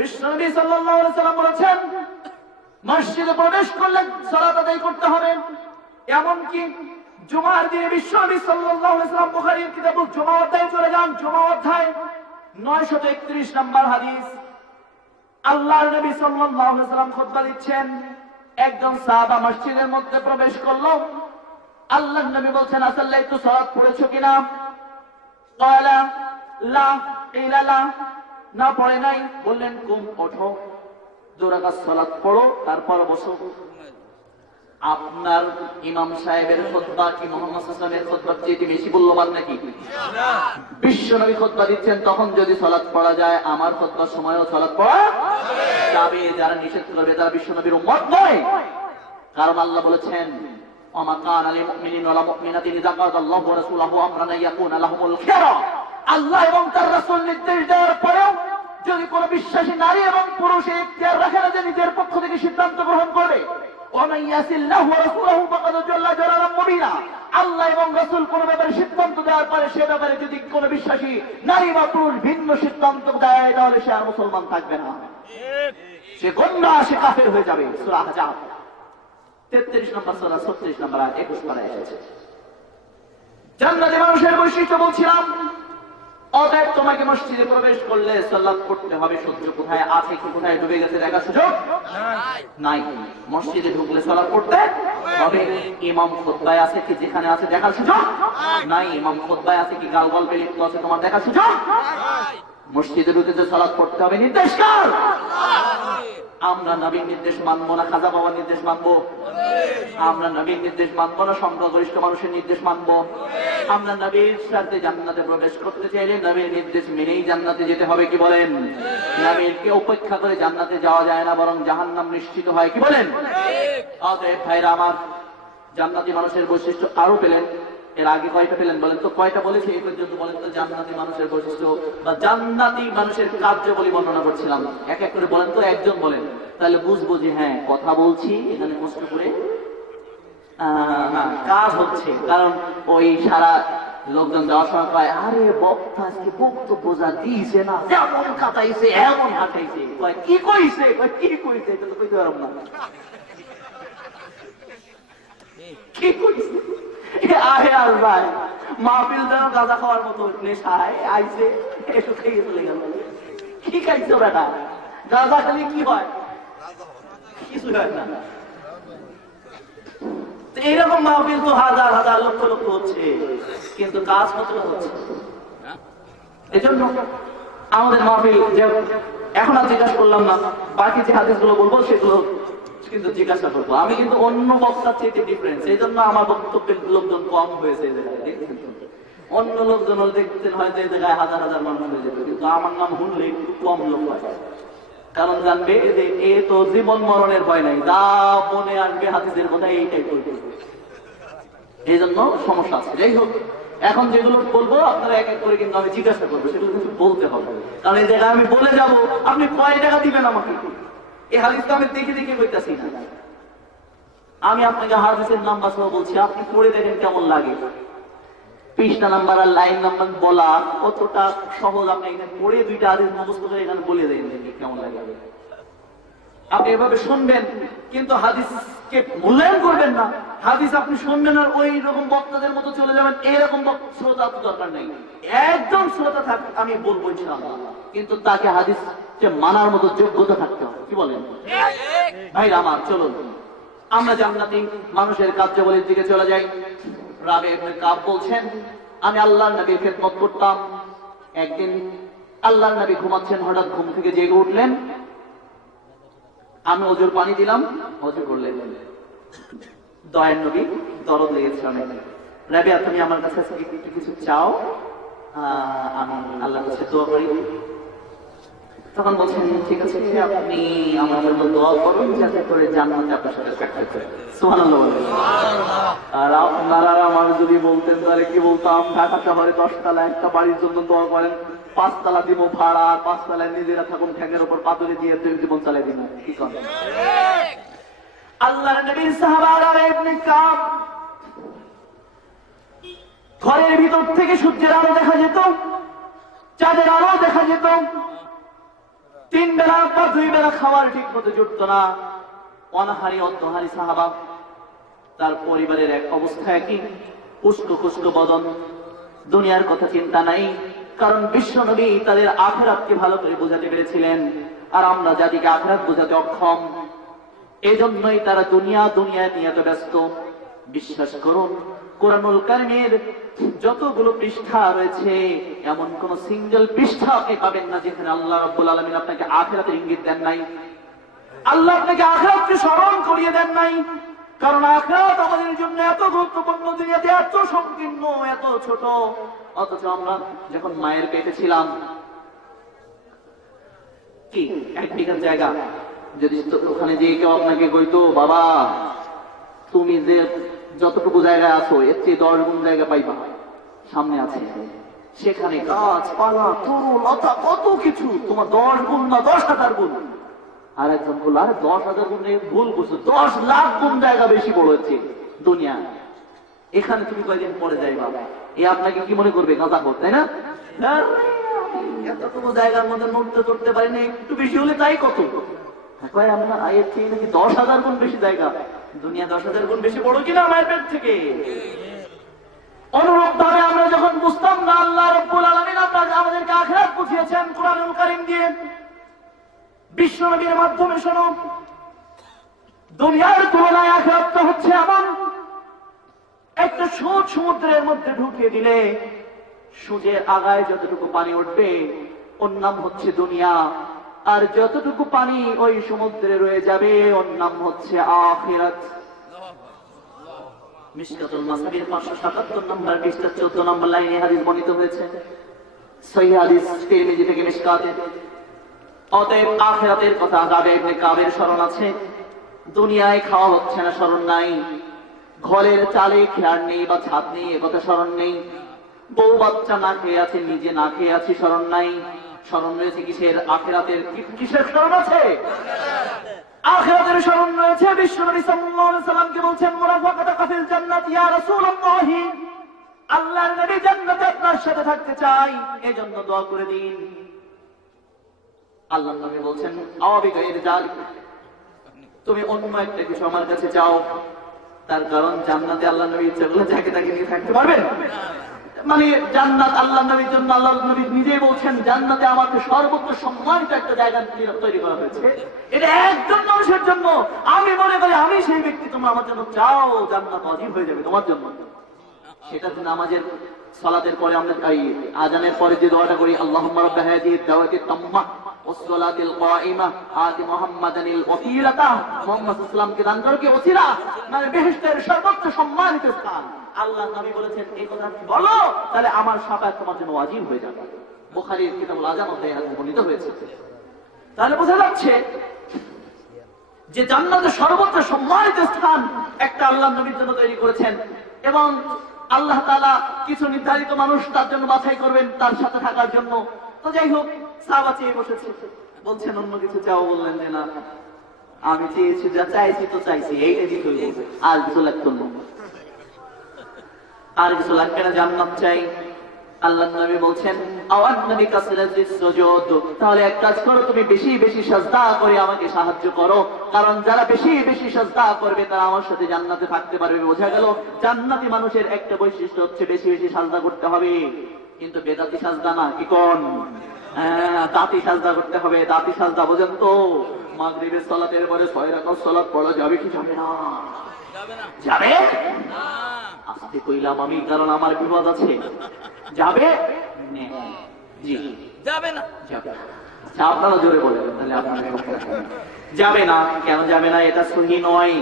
বিশ্বনবী সাল্লাল্লাহু আলাইহি সাল্লাম বলেছেন মসজিদে প্রবেশ করলে সালাত আদায় করতে হবে। এমনকি জুমার দিনে বিশ্বনবী সাল্লাল্লাহু আলাইহি সাল্লাম বুখারীর কিতাবুল জুমা অধ্যায়ে চলে যান। জুমা অধ্যায় 931 নম্বর হাদিস। আল্লাহর নবী সাল্লাল্লাহু আলাইহি সাল্লাম খুতবা দিচ্ছেন, একজন সাহাবা মসজিদের মধ্যে প্রবেশ করলো। আল্লাহর নবী বলছেন, আসাল্লাইতু, সালাত পড়েছো কিনা? ক্বালা লা, কিলা লা, না পড়ে নাই। বললেন, কুম, ওঠো, 2 রাকাত সালাত পড়ো, তারপর বসো। আপনার ইমাম সাহেবের খুতবা কি মুহাম্মদ সাল্লাল্লাহু আলাইহি ওয়াসাল্লামের খুতবার চেয়ে বেশি মূল্যবান নাকি? না। বিশ্বনবী খুতবা দিচ্ছেন, তখন যদি সালাত পড়া যায়, আমার খুতবার সময়ও সালাত পড়া যাবে। যারা নিষেধ করবে তারা বিশ্বনবীর উম্মত নয়। কারণ আল্লাহ বলেছেন, ওমা কানা লিল মুমিনিনা ওয়াল মুমিনাতি ইযা কাযাল্লাহু ওয়া রাসূলুহু আমরান ইয়াকুনা লাহুমুল খিয়রা। আল্লাহ এবং তার রাসূল নির্দেশ দেওয়ার পরেও যদি কোন বিশ্বাসী নারী এবং পুরুষ এই ইখতিয়ার রাখে না যে নিজের পক্ষ থেকে সিদ্ধান্ত গ্রহণ করবে, ওমান ইয়াসিল্লাহু ওয়া রাসূলুহু ফাকাদ জাল্লা জালালাম মুবিনা। আল্লাহ এবং রাসূল কোন ব্যাপারে সিদ্ধান্ত দেওয়ার পরে সে ব্যাপারে যদি কোন বিশ্বাসী নারী বা পুরুষ ভিন্ন সিদ্ধান্ত দেয়, তাহলে সে আর মুসলমান থাকবে না, সে গুনাহ, সে কাফের হয়ে যাবে। সূরা আহজাব 33 নম্বর সূরা 36 নম্বর আয়াত 21 পারায় এসেছে। জান্নাতের মানুষের বৈশিষ্ট্য বলছিলাম। অতএব তোমাকে মসজিদে প্রবেশ করলে সালাত পড়তে হবে। সূর্য কোথায় আছে, কোথায় ডুবে গেছে দেখার সুযোগ নাই। মসজিদে ঢুকলে সালাত পড়তে হবে। ইমাম খুতবায় আছে কি যেখানে আছে দেখার সুযোগ নাই। ইমাম খুতবায় আছে কি গাল গল্পে লিপ্ত আছে তোমার দেখার সুযোগ নাই। মসজিদে ঢুকে যে সালাত পড়তে হবে নির্দেশ কার? আমরা নবীর নির্দেশ মানবো না খাজা বাবার নির্দেশ মানবো? আমরা নবীর নির্দেশ মানবো না সংখ্যাগরিষ্ঠ মানুষের নির্দেশ মানবো? আমরা নবীর সাথে জান্নাতে প্রবেশ করতে চাইলে নবীর নির্দেশ মেনেই জান্নাতে যেতে হবে, কি বলেন? নবীরকে উপেক্ষা করে জান্নাতে যাওয়া যায় না, বরং জাহান্নাম নিশ্চিত হয়, কি বলেন? অতএব ভাইরা আমার, জান্নাতি মানুষের বৈশিষ্ট্য আরো পেলেন। এর আগে কয়টা পেলেন বলেন তো? কয়টা বলেছে এই পর্যন্ত বলেন তো? জান্নাতি মানুষের বৈশিষ্ট্য বা জান্নাতি মানুষের কার্যাবলী বর্ণনা করছিলাম, এক এক করে বলেন তো, একজন বলেন, তাহলে বুঝবো যে হ্যাঁ কথা বলছি, এখানে কষ্ট করে কাজ হচ্ছে। কারণ ওই সারা লোকজন যাওয়ার সময় কয়, আরে বক্তা আজকে বক্তব্য যা দিয়েছে না, যেমন কাটাইছে এমন হাঁটাইছে, কি কইছে, কি কইছে, এটা তো কইতে পারব না, কি কইছে। আরে আর ভাই, মাহফিল যেন গাঁজা খাওয়ার মতো নেশায় আইছে, এসব খেয়ে চলে গেল। কি খাইছো বেটা? গাঁজা খেলে কি হয়? কিছু হয় না। এইরকম মাহফিল তো হাজার হাজার লক্ষ লক্ষ হচ্ছে, কিন্তু কাজ কত হচ্ছে? এজন্য আমাদের মাহফিল এখন আর জিজ্ঞাসা করলাম না, বাকি যে হাদিসগুলো বলবো সেগুলো কিন্তু জিজ্ঞাসা করবো। আমি কিন্তু অন্য বক্তার চেয়ে ডিফারেন্স, এই জন্য আমার বক্তব্যের লোকজন কম হয়েছে এই জায়গায়। অন্য লোকজন দেখতেন হয়তো এই জায়গায় হাজার হাজার মানুষ হয়ে যেত, কিন্তু আমার নাম শুনলে একটু কম লোক হয়। কারণ জানবে যে এ তো জীবন মরণের ভয় নাই, যা মনে আসবে হাদিসের কথা এইটাই করবে, এই জন্য সমস্যা আছে। যাই হোক, এখন যেগুলো বলবো আপনারা এক এক করে কিন্তু আমি জিজ্ঞাসা করবো, সেগুলো কিন্তু বলতে হবে। কারণ এই জায়গায় আমি বলে যাব, আপনি কয় টাকা দিবেন আমাকে? এই হাদিস তো আমি দেখে দেখে বলতেছি না, আমি আপনাকে হাদিসের নাম্বার সহ বলছি, আপনি পড়ে দেখেন কেমন লাগে। পৃষ্ঠা নাম্বার আর লাইন নাম্বার বলা কতটা সহজ, আপনি এখানে পড়ে দুইটা হাদিস মুখস্থ করে এখানে বলে দেন কেমন লাগে। আপনি এভাবে শুনবেন, কিন্তু হাদিসকে মূল্যায়ন করবেন না। হাদিস আপনি শুনবেন আর ওই রকম বক্তাদের মতো চলে যাবেন, এইরকম শ্রোতা তো দরকার নেই। একজন শ্রোতা থাকবে, আমি বলবো ইনশাআল্লাহ, কিন্তু তাকে হাদিস মানার মতো যোগ্যতা থাকতে হবে, কি বলেন ভাই আমার? চলুন আমরা জান্নাতি মানুষের কার্যাবলীর দিকে চলে যাই। রাবি ইবনে কাব বলছেন, আমি আল্লাহর নবীর খেদমত করতাম। একদিন আল্লাহর নবী ঘুমাচ্ছেন, হঠাৎ ঘুম থেকে জেগে উঠলেন। আমি ওজুর পানি দিলাম, ওজু করলেন। দয়ার নবী দরদ লেগেছে অনেক। রাবিয়া, তুমি আমার কাছে একটু কিছু চাও, আমি আল্লাহর কাছে দোয়া করি। তখন বলছেন, ঠিক আছে, আপনি আমার জন্য দোয়া করুন যাতে করে জান্নাতে আপনার সাথে সাক্ষাৎ করে। সুবহানাল্লাহ। আর আপনারা আমার যদি বলতেন তাহলে কি বলতাম? ঢাকা শহরে 10 তলা একটা বাড়ির জন্য দোয়া করেন, 5 তলা দিব ভাড়া, আর 5 তলায় নিজেরা থাকুন, ঠ্যাঙের উপর পাতুরি দিয়ে জীবন চালাই দিব। কি করেন? আল্লাহর নবীর সাহাবারা ইবনে কাব, ঘরের ভিতর থেকে সূর্যের আলো দেখা যেত, চাঁদের আলো দেখা যেত। তিন বেলা বা দুই বেলা খাওয়ার ঠিক মতো জুটতো না, অনাহারি অন্তহারি সাহাবা। তার পরিবারের এক অবস্থা কি, পুষ্ট পুষ্ট বদন, দুনিয়ার কথা চিন্তা নাই, কারণ বিশ্বনবী তাদের আখিরাতকে ভালো করে বোঝাতে পেরেছিলেন, আর আমরা জাতিকে আখিরাত বোঝাতে অক্ষম। এজন্যই তারা দুনিয়া নিয়ে এত ব্যস্ত। বিশ্বাস করুন, কোরআনুল কারীমের যতগুলো পৃষ্ঠা রয়েছে, এমন কোন সিঙ্গেল পৃষ্ঠা আপনি পাবেন না যেখানে আল্লাহ রাব্বুল আলামিন আপনাকে আখিরাতের ইঙ্গিত দেন নাই, আল্লাহ আপনাকে আখিরাতকে স্মরণ করিয়ে দেন নাই। কারণ আখিরাত আমাদের জন্য এত গুরুত্বপূর্ণ, দুনিয়াতে এত সংকীর্ণ, এত ছোট। অথচ আমরা যখন মায়ের পেটে ছিলাম, কি 1 বিঘা জায়গা, যদি ওখানে যে কেউ আপনাকে কইতো, বাবা তুমি যে যতটুকু জায়গায় আছো এর চেয়ে 10 গুণ জায়গা পাইবা, সামনে আছে, সেখানে গাছপালা তরু লতা কত কিছু, তোমার 10 গুণ না 10,000 গুণ। আর একজন বলল, আরে 10,000 গুণ ভুল করছো, 10 লাখ গুণ জায়গা বেশি বড় হচ্ছে দুনিয়া, এখানে তুমি কয়দিন পরে যাইবা। এ আপনাকে কি মনে করবে, গাঁজা কর, তাই না? এতটুকু জায়গার মধ্যে নড়তে চড়তে পারি না, একটু বেশি হলে তাই কত, আমরা এর থেকে নাকি 10,000 গুণ বেশি জায়গা, দুনিয়া 10,000 গুণ বেশি বড় কিনা মায়ের পেট থেকে। অনুরূপ ভাবে আমরা যখন বুঝতাম না আল্লাহ রাব্বুল আলামিন আমাদেরকে আখিরাত বুঝিয়েছেন কোরআনুল কারীম দিয়ে, বিশ্বনবীর মাধ্যমে। শোনো, দুনিয়ার তুলনায় আখিরাতটা হচ্ছে এমন, একটা সুদ সমুদ্রের মধ্যে ঢুকিয়ে দিলে সুদের আগায় যতটুকু পানি উঠবে ওর নাম হচ্ছে দুনিয়া, আর যতটুকু পানি ওই সমুদ্রে রয়ে যাবে ওর নাম হচ্ছে আখিরাত। মিশকাতুল মাসাবির 577 নম্বর পৃষ্ঠা 14 নম্বর লাইনে হাদিস বর্ণিত হয়েছে, সহিহ হাদিস তিরমিজি থেকে মিশকাতে। অতএব আখিরাতের কথা যাবে ইবনে কাবের স্মরণ আছে, দুনিয়ায় খাওয়া হচ্ছে না স্মরণ নাই, ঘরের চালে খেয়ার নেই বা ছাদ নেই এ কথা স্মরণ নেই, বউ বাচ্চা না খেয়ে আছে, নিজে না খেয়ে আছি স্মরণ নাই। স্মরণ রয়েছে কিসের? আখিরাতের। কিসের স্মরণ আছে? আখিরাতের স্মরণ রয়েছে। বিশ্বনবী সাল্লাল্লাহু আলাইহি সাল্লামকে বলছেন, মুরাফাকাতুকা ফিল জান্নাত ইয়া রাসূলুল্লাহ, আল্লাহর নবী জান্নাতে আপনার সাথে থাকতে চাই, এজন্য দোয়া করে দিন। আল্লাহর নবী বলছেন, আওয়াবিকা ইরজাল, তুমি অন্য একটা কিছু আমার কাছে চাও। তার কারণ জান্নাতে আল্লাহর নবী ইচ্ছা করলে যাকে তাকে নিয়ে থাকতে পারবেন, মানে জান্নাত আল্লাহর নবীর জন্য। আল্লাহর নবী নিজেই বলছেন, জান্নাতে আমাকে সর্বোচ্চ সম্মানিত একটা জায়গা তৈরি করা হয়েছে, এটা একজন মানুষের জন্য। আমি মনে করি আমি সেই ব্যক্তি, তোমরা আমার জন্য চাও, জান্নাত ওয়াজিব হয়ে যাবে তোমার জন্য। সেটা নামাজের সালাতের পরে আমরা আজানের পরে যে দোয়াটা করি, আল্লাহুম্মা রাব্বা হাযিহিদ দাওয়াতিত তাম্মাহ ওয়াস-সালাতিল কায়িমাহ আতি মুহাম্মাদানিল ওয়াসিলাতাহ, মুহাম্মদ সাল্লাল্লাহু আলাইহি ওয়াসাল্লামকে দান করো কি ওসিলা, মানে বেহেশতের সর্বোচ্চ সম্মানিত স্থান। আল্লাহ নবী বলেছেন, এই কথা বলো, তাহলে আমার শাফায়াত তোমার জন্য ওয়াজিব হয়ে যাবে। বুখারীর কিতাবুল আযান অধ্যায়ে হাদিস বর্ণিত হয়েছে। তাহলে বোঝা যাচ্ছে যে জান্নাতের সর্বোচ্চ সম্মানিত স্থান একটা আল্লাহ নবীর জন্য তৈরি করেছেন, এবং আল্লাহ তাআলা কিছু নির্ধারিত মানুষ তার জন্য বাছাই করবেন তার সাথে থাকার জন্য। তো যাই হোক, সাহাবা চেয়ে বসেছে, বলছেন অন্য কিছু চাও, বললেন যে না, আমি চেয়েছি, যা চাইছি তো চাইছি, এইটা দিতে হইবে, আর কিছু লাগতো না, আর কিছু লাগবে না, জান্নাত চাই। আল্লাহ নবী বলছেন, আওয়ান নবী কাসরাতিস সুজুদ, তাহলে এক কাজ করো, তুমি বেশি বেশি সাজদা করে আমাকে সাহায্য করো, কারণ যারা বেশি বেশি সাজদা করবে তারা আমার সাথে জান্নাতে থাকতে পারবে। বোঝা গেল, জান্নাতি মানুষের একটা বৈশিষ্ট্য হচ্ছে বেশি বেশি সাজদা করতে হবে, কিন্তু বেদাতি সাজদা না। কি কোন? দাঁতি সাজদা করতে হবে। দাঁতি সাজদা বোঝেন তো? মাগরিবের সালাতের পরে 6 রাকাত সালাত পড়া যাবে কি যাবে না? যাবে। আস্তে কইলাম আমি, কারণ আমার বিপদ আছে। যাবে? জি যাবে না। যাবে। আপনারা জোরে বলেন, তাহলে আপনারা যাবে না। কেন যাবে না? এটা সহিহ নয়।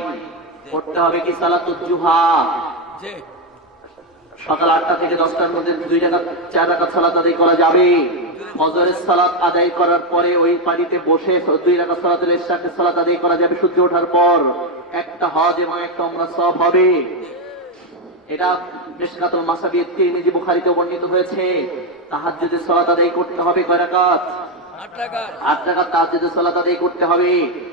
পড়তে হবে কি সালাতুল জুহা, সকাল 8টা থেকে 10টার মধ্যে 2 রাকাত 4 রাকাত সালাত আদায় করা যাবে। ফজরের সালাত আদায় করার পরে ওই পানিতে বসে 2 রাকাত সালাতুল ইশরাকের সালাত আদায় করা যাবে সূর্য ওঠার পর। একটা হজ এবং একটা উমরা সওয়াব হবে। এটা মিশকাতুল মাসাবির তিরমিজি বুখারীতে বর্ণিত হয়েছে। তাহাজ্জুদের সালাত আদায় করতে হবে কয় রাকাত? 8 রাকাত তাহাজ্জুদের সালাত আদায় করতে হবে।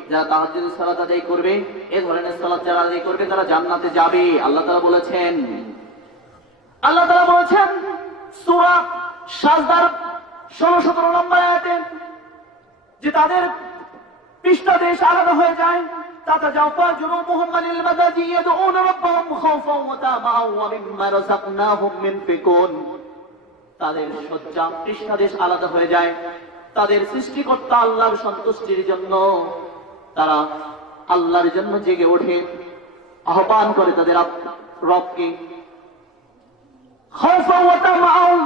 যারা তাহাজ্জুদের সালাত আদায় করবে, এই ধরনের সালাত যারা আদায় করবে তারা জান্নাতে যাবে। আল্লাহ তাআলা বলেছেন, সূরা সাজদার 16-17 নম্বর আয়াতে, যে তাদের পৃষ্ঠদেশ আলাদা হয়ে যায়। তাতাজাফা জুনুবুহুম আনিল মাদাজি ইয়াদউনা রাব্বাহুম খাওফান ওয়া তামাআন ওয়া মিম্মা রাযাকনাহুম ইউনফিকুন। তাদের শয্যা পৃষ্ঠদেশ আলাদা হয়ে যায়। তাদের সৃষ্টিকর্তা আল্লাহর সন্তুষ্টির জন্য তারা আল্লাহর জন্য জেগে ওঠে, আহ্বান করে তাদের রবকে। খাওফান ওয়া তামাআন,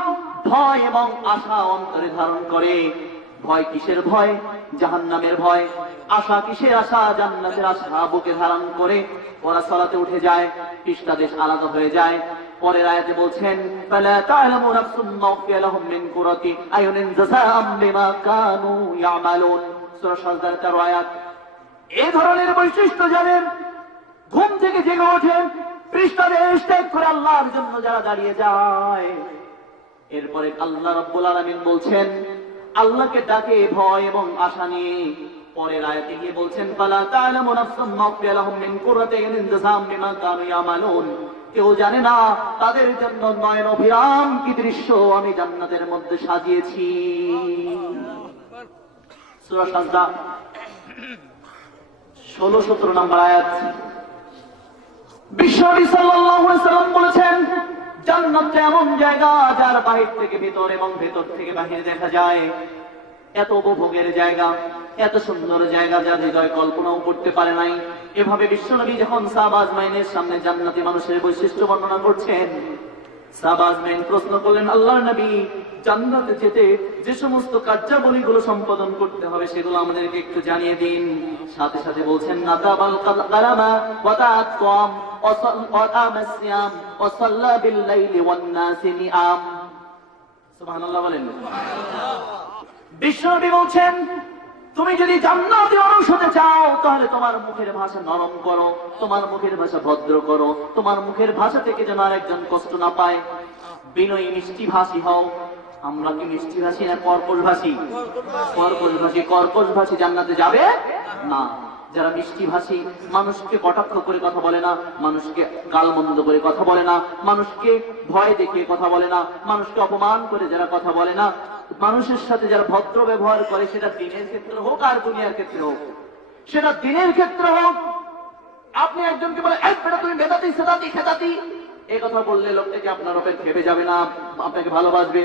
ভয় এবং আশা অন্তরে ধারণ করে। ভয় কিসের ভয়? জাহান্নামের ভয়। আশা কিসের আশা? জান্নাতের আশা বুকে ধারণ করে ওরা সালাতে উঠে যায়, পৃষ্ঠদেশ আলাদা হয়ে যায়। পরের আয়াতে বলছেন ফালা তা'লামু নাফসুম মা উখফিয়া লাহুম মিন কুররাতি আয়ুনিন জাযাআম বিমা কানু ইয়ামালুন। সূরা সাজদার 4 আয়াত। এই ধরনের বৈশিষ্ট্য যাদের, ঘুম থেকে জেগে ওঠে, পৃষ্ঠদেশ ত্যাগ করে আল্লাহর জন্য যারা দাঁড়িয়ে যায়, এরপরে আল্লাহ রাব্বুল আলামিন বলছেন আল্লাহকে ডাকে ভয় এবং আশা নিয়ে। পরের আয়াতে গিয়ে বলছেন ফালা তা'লামু নাফসুম মা উখফিয়া লাহুম মিন কুররাতি আয়ুনিন জাযাআম বিমা কানু ইয়ামালুন। কেউ জানে না তাদের জন্য নয়ন অভিরাম কি দৃশ্য আমি জান্নাতের মধ্যে সাজিয়েছি। সূরা সাজদা 16-17 নম্বর আয়াত। বিশ্বনবী সাল্লাল্লাহু আলাইহি ওয়াসাল্লাম বলেছেন জান্নাত এমন জায়গা যার বাহির থেকে ভিতর এবং ভেতর থেকে বাহির দেখা যায়। এত উপভোগের জায়গা, এত সুন্দর জায়গা যা হৃদয় কল্পনাও করতে পারে নাই। এভাবে বিশ্বনবী যখন সাহাবা আজমাইনের সামনে জান্নাতি মানুষের বৈশিষ্ট্য বর্ণনা করছেন, সাহাবা আজমাইন প্রশ্ন করলেন আল্লাহর নবী, জান্নাতে যেতে যে সমস্ত কার্যাবলীগুলো সম্পাদন করতে হবে সেগুলো আমাদেরকে একটু জানিয়ে দিন। সাথে সাথে বলছেন নাতাবাল কালামা ওয়া তাআম ওয়া তামাস সিয়াম ওয়া সাল্লা বিল লাইলি ওয়ান নাসি নিআম। সুবহানাল্লাহ বলেন। বিশ্বনবী বলছেন তুমি যদি জান্নাতে অংশ হতে চাও তাহলে তোমার মুখের ভাষা নরম করো, তোমার মুখের ভাষা ভদ্র করো, তোমার মুখের ভাষা থেকে যেন আরেকজন কষ্ট না পায়। বিনয়ী মিষ্টি ভাষী হও। আমরা কি মিষ্টি ভাষী না কর্কশ ভাষী? কর্কশ ভাষী। কর্কশ ভাষী জান্নাতে যাবে না। যারা মিষ্টি ভাষী, মানুষকে কটাক্ষ করে কথা বলে না, মানুষকে গালমন্দ করে কথা বলে না, মানুষকে ভয় দেখিয়ে কথা বলে না, মানুষকে অপমান করে যারা কথা বলে না, মানুষের সাথে যারা ভদ্র ব্যবহার করে, সেটা দিনের ক্ষেত্রে হোক আর দুনিয়ার ক্ষেত্রে হোক, সেটা দিনের ক্ষেত্রে হোক। আপনি একজনকে বলে এক বেটা তুমি বেদাতি সেদাতি খেদাতি, এই কথা বললে লোকটাকে আপনার ওপর খেপে যাবে না, আপনাকে ভালোবাসবে।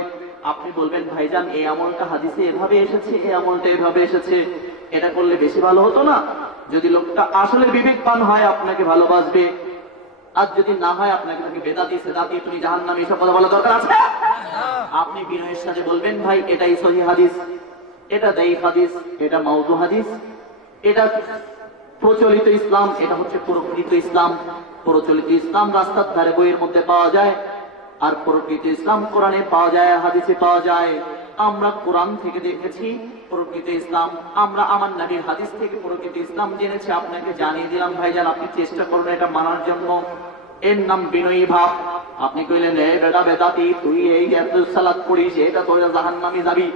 আপনি বলবেন ভাইজান এই আমলটা হাদিসে এভাবে এসেছে, এই আমলটা এভাবে এসেছে, এটা করলে বেশি ভালো হতো না। যদি লোকটা আসলে বিবেকবান হয় আপনাকে ভালোবাসবে, আর যদি না হয় আপনাকে তাকে বেদাতি সেদাতি তুমি জাহান্নামী এসব কথা বলা দরকার আছে? আপনি বিনয়ের সাথে বলবেন ভাই এটাই সহিহ হাদিস, এটা দাঈফ হাদিস, এটা মাউযু হাদিস, এটা প্রচলিত ইসলাম, এটা হচ্ছে প্রকৃত ইসলাম। প্রচলিত ইসলাম রাস্তার ধারে বইয়ের মধ্যে পাওয়া যায়, আর প্রকৃত ইসলাম কোরআনে পাওয়া যায়, হাদিসে পাওয়া যায়। আমরা কোরআন থেকে দেখেছি প্রকৃত ইসলাম, আমরা আমার নবীর হাদিস থেকে প্রকৃত ইসলাম জেনেছি, আপনাকে জানিয়ে দিলাম ভাইজান আপনি চেষ্টা করবেন এটা মানার জন্য। এর নাম বিনয়ী ভাব। আপনি কইলেন এ বেটা বেদাতি তুই এই এত সালাত পড়িস, এটা তোর জাহান্নামে যাবি,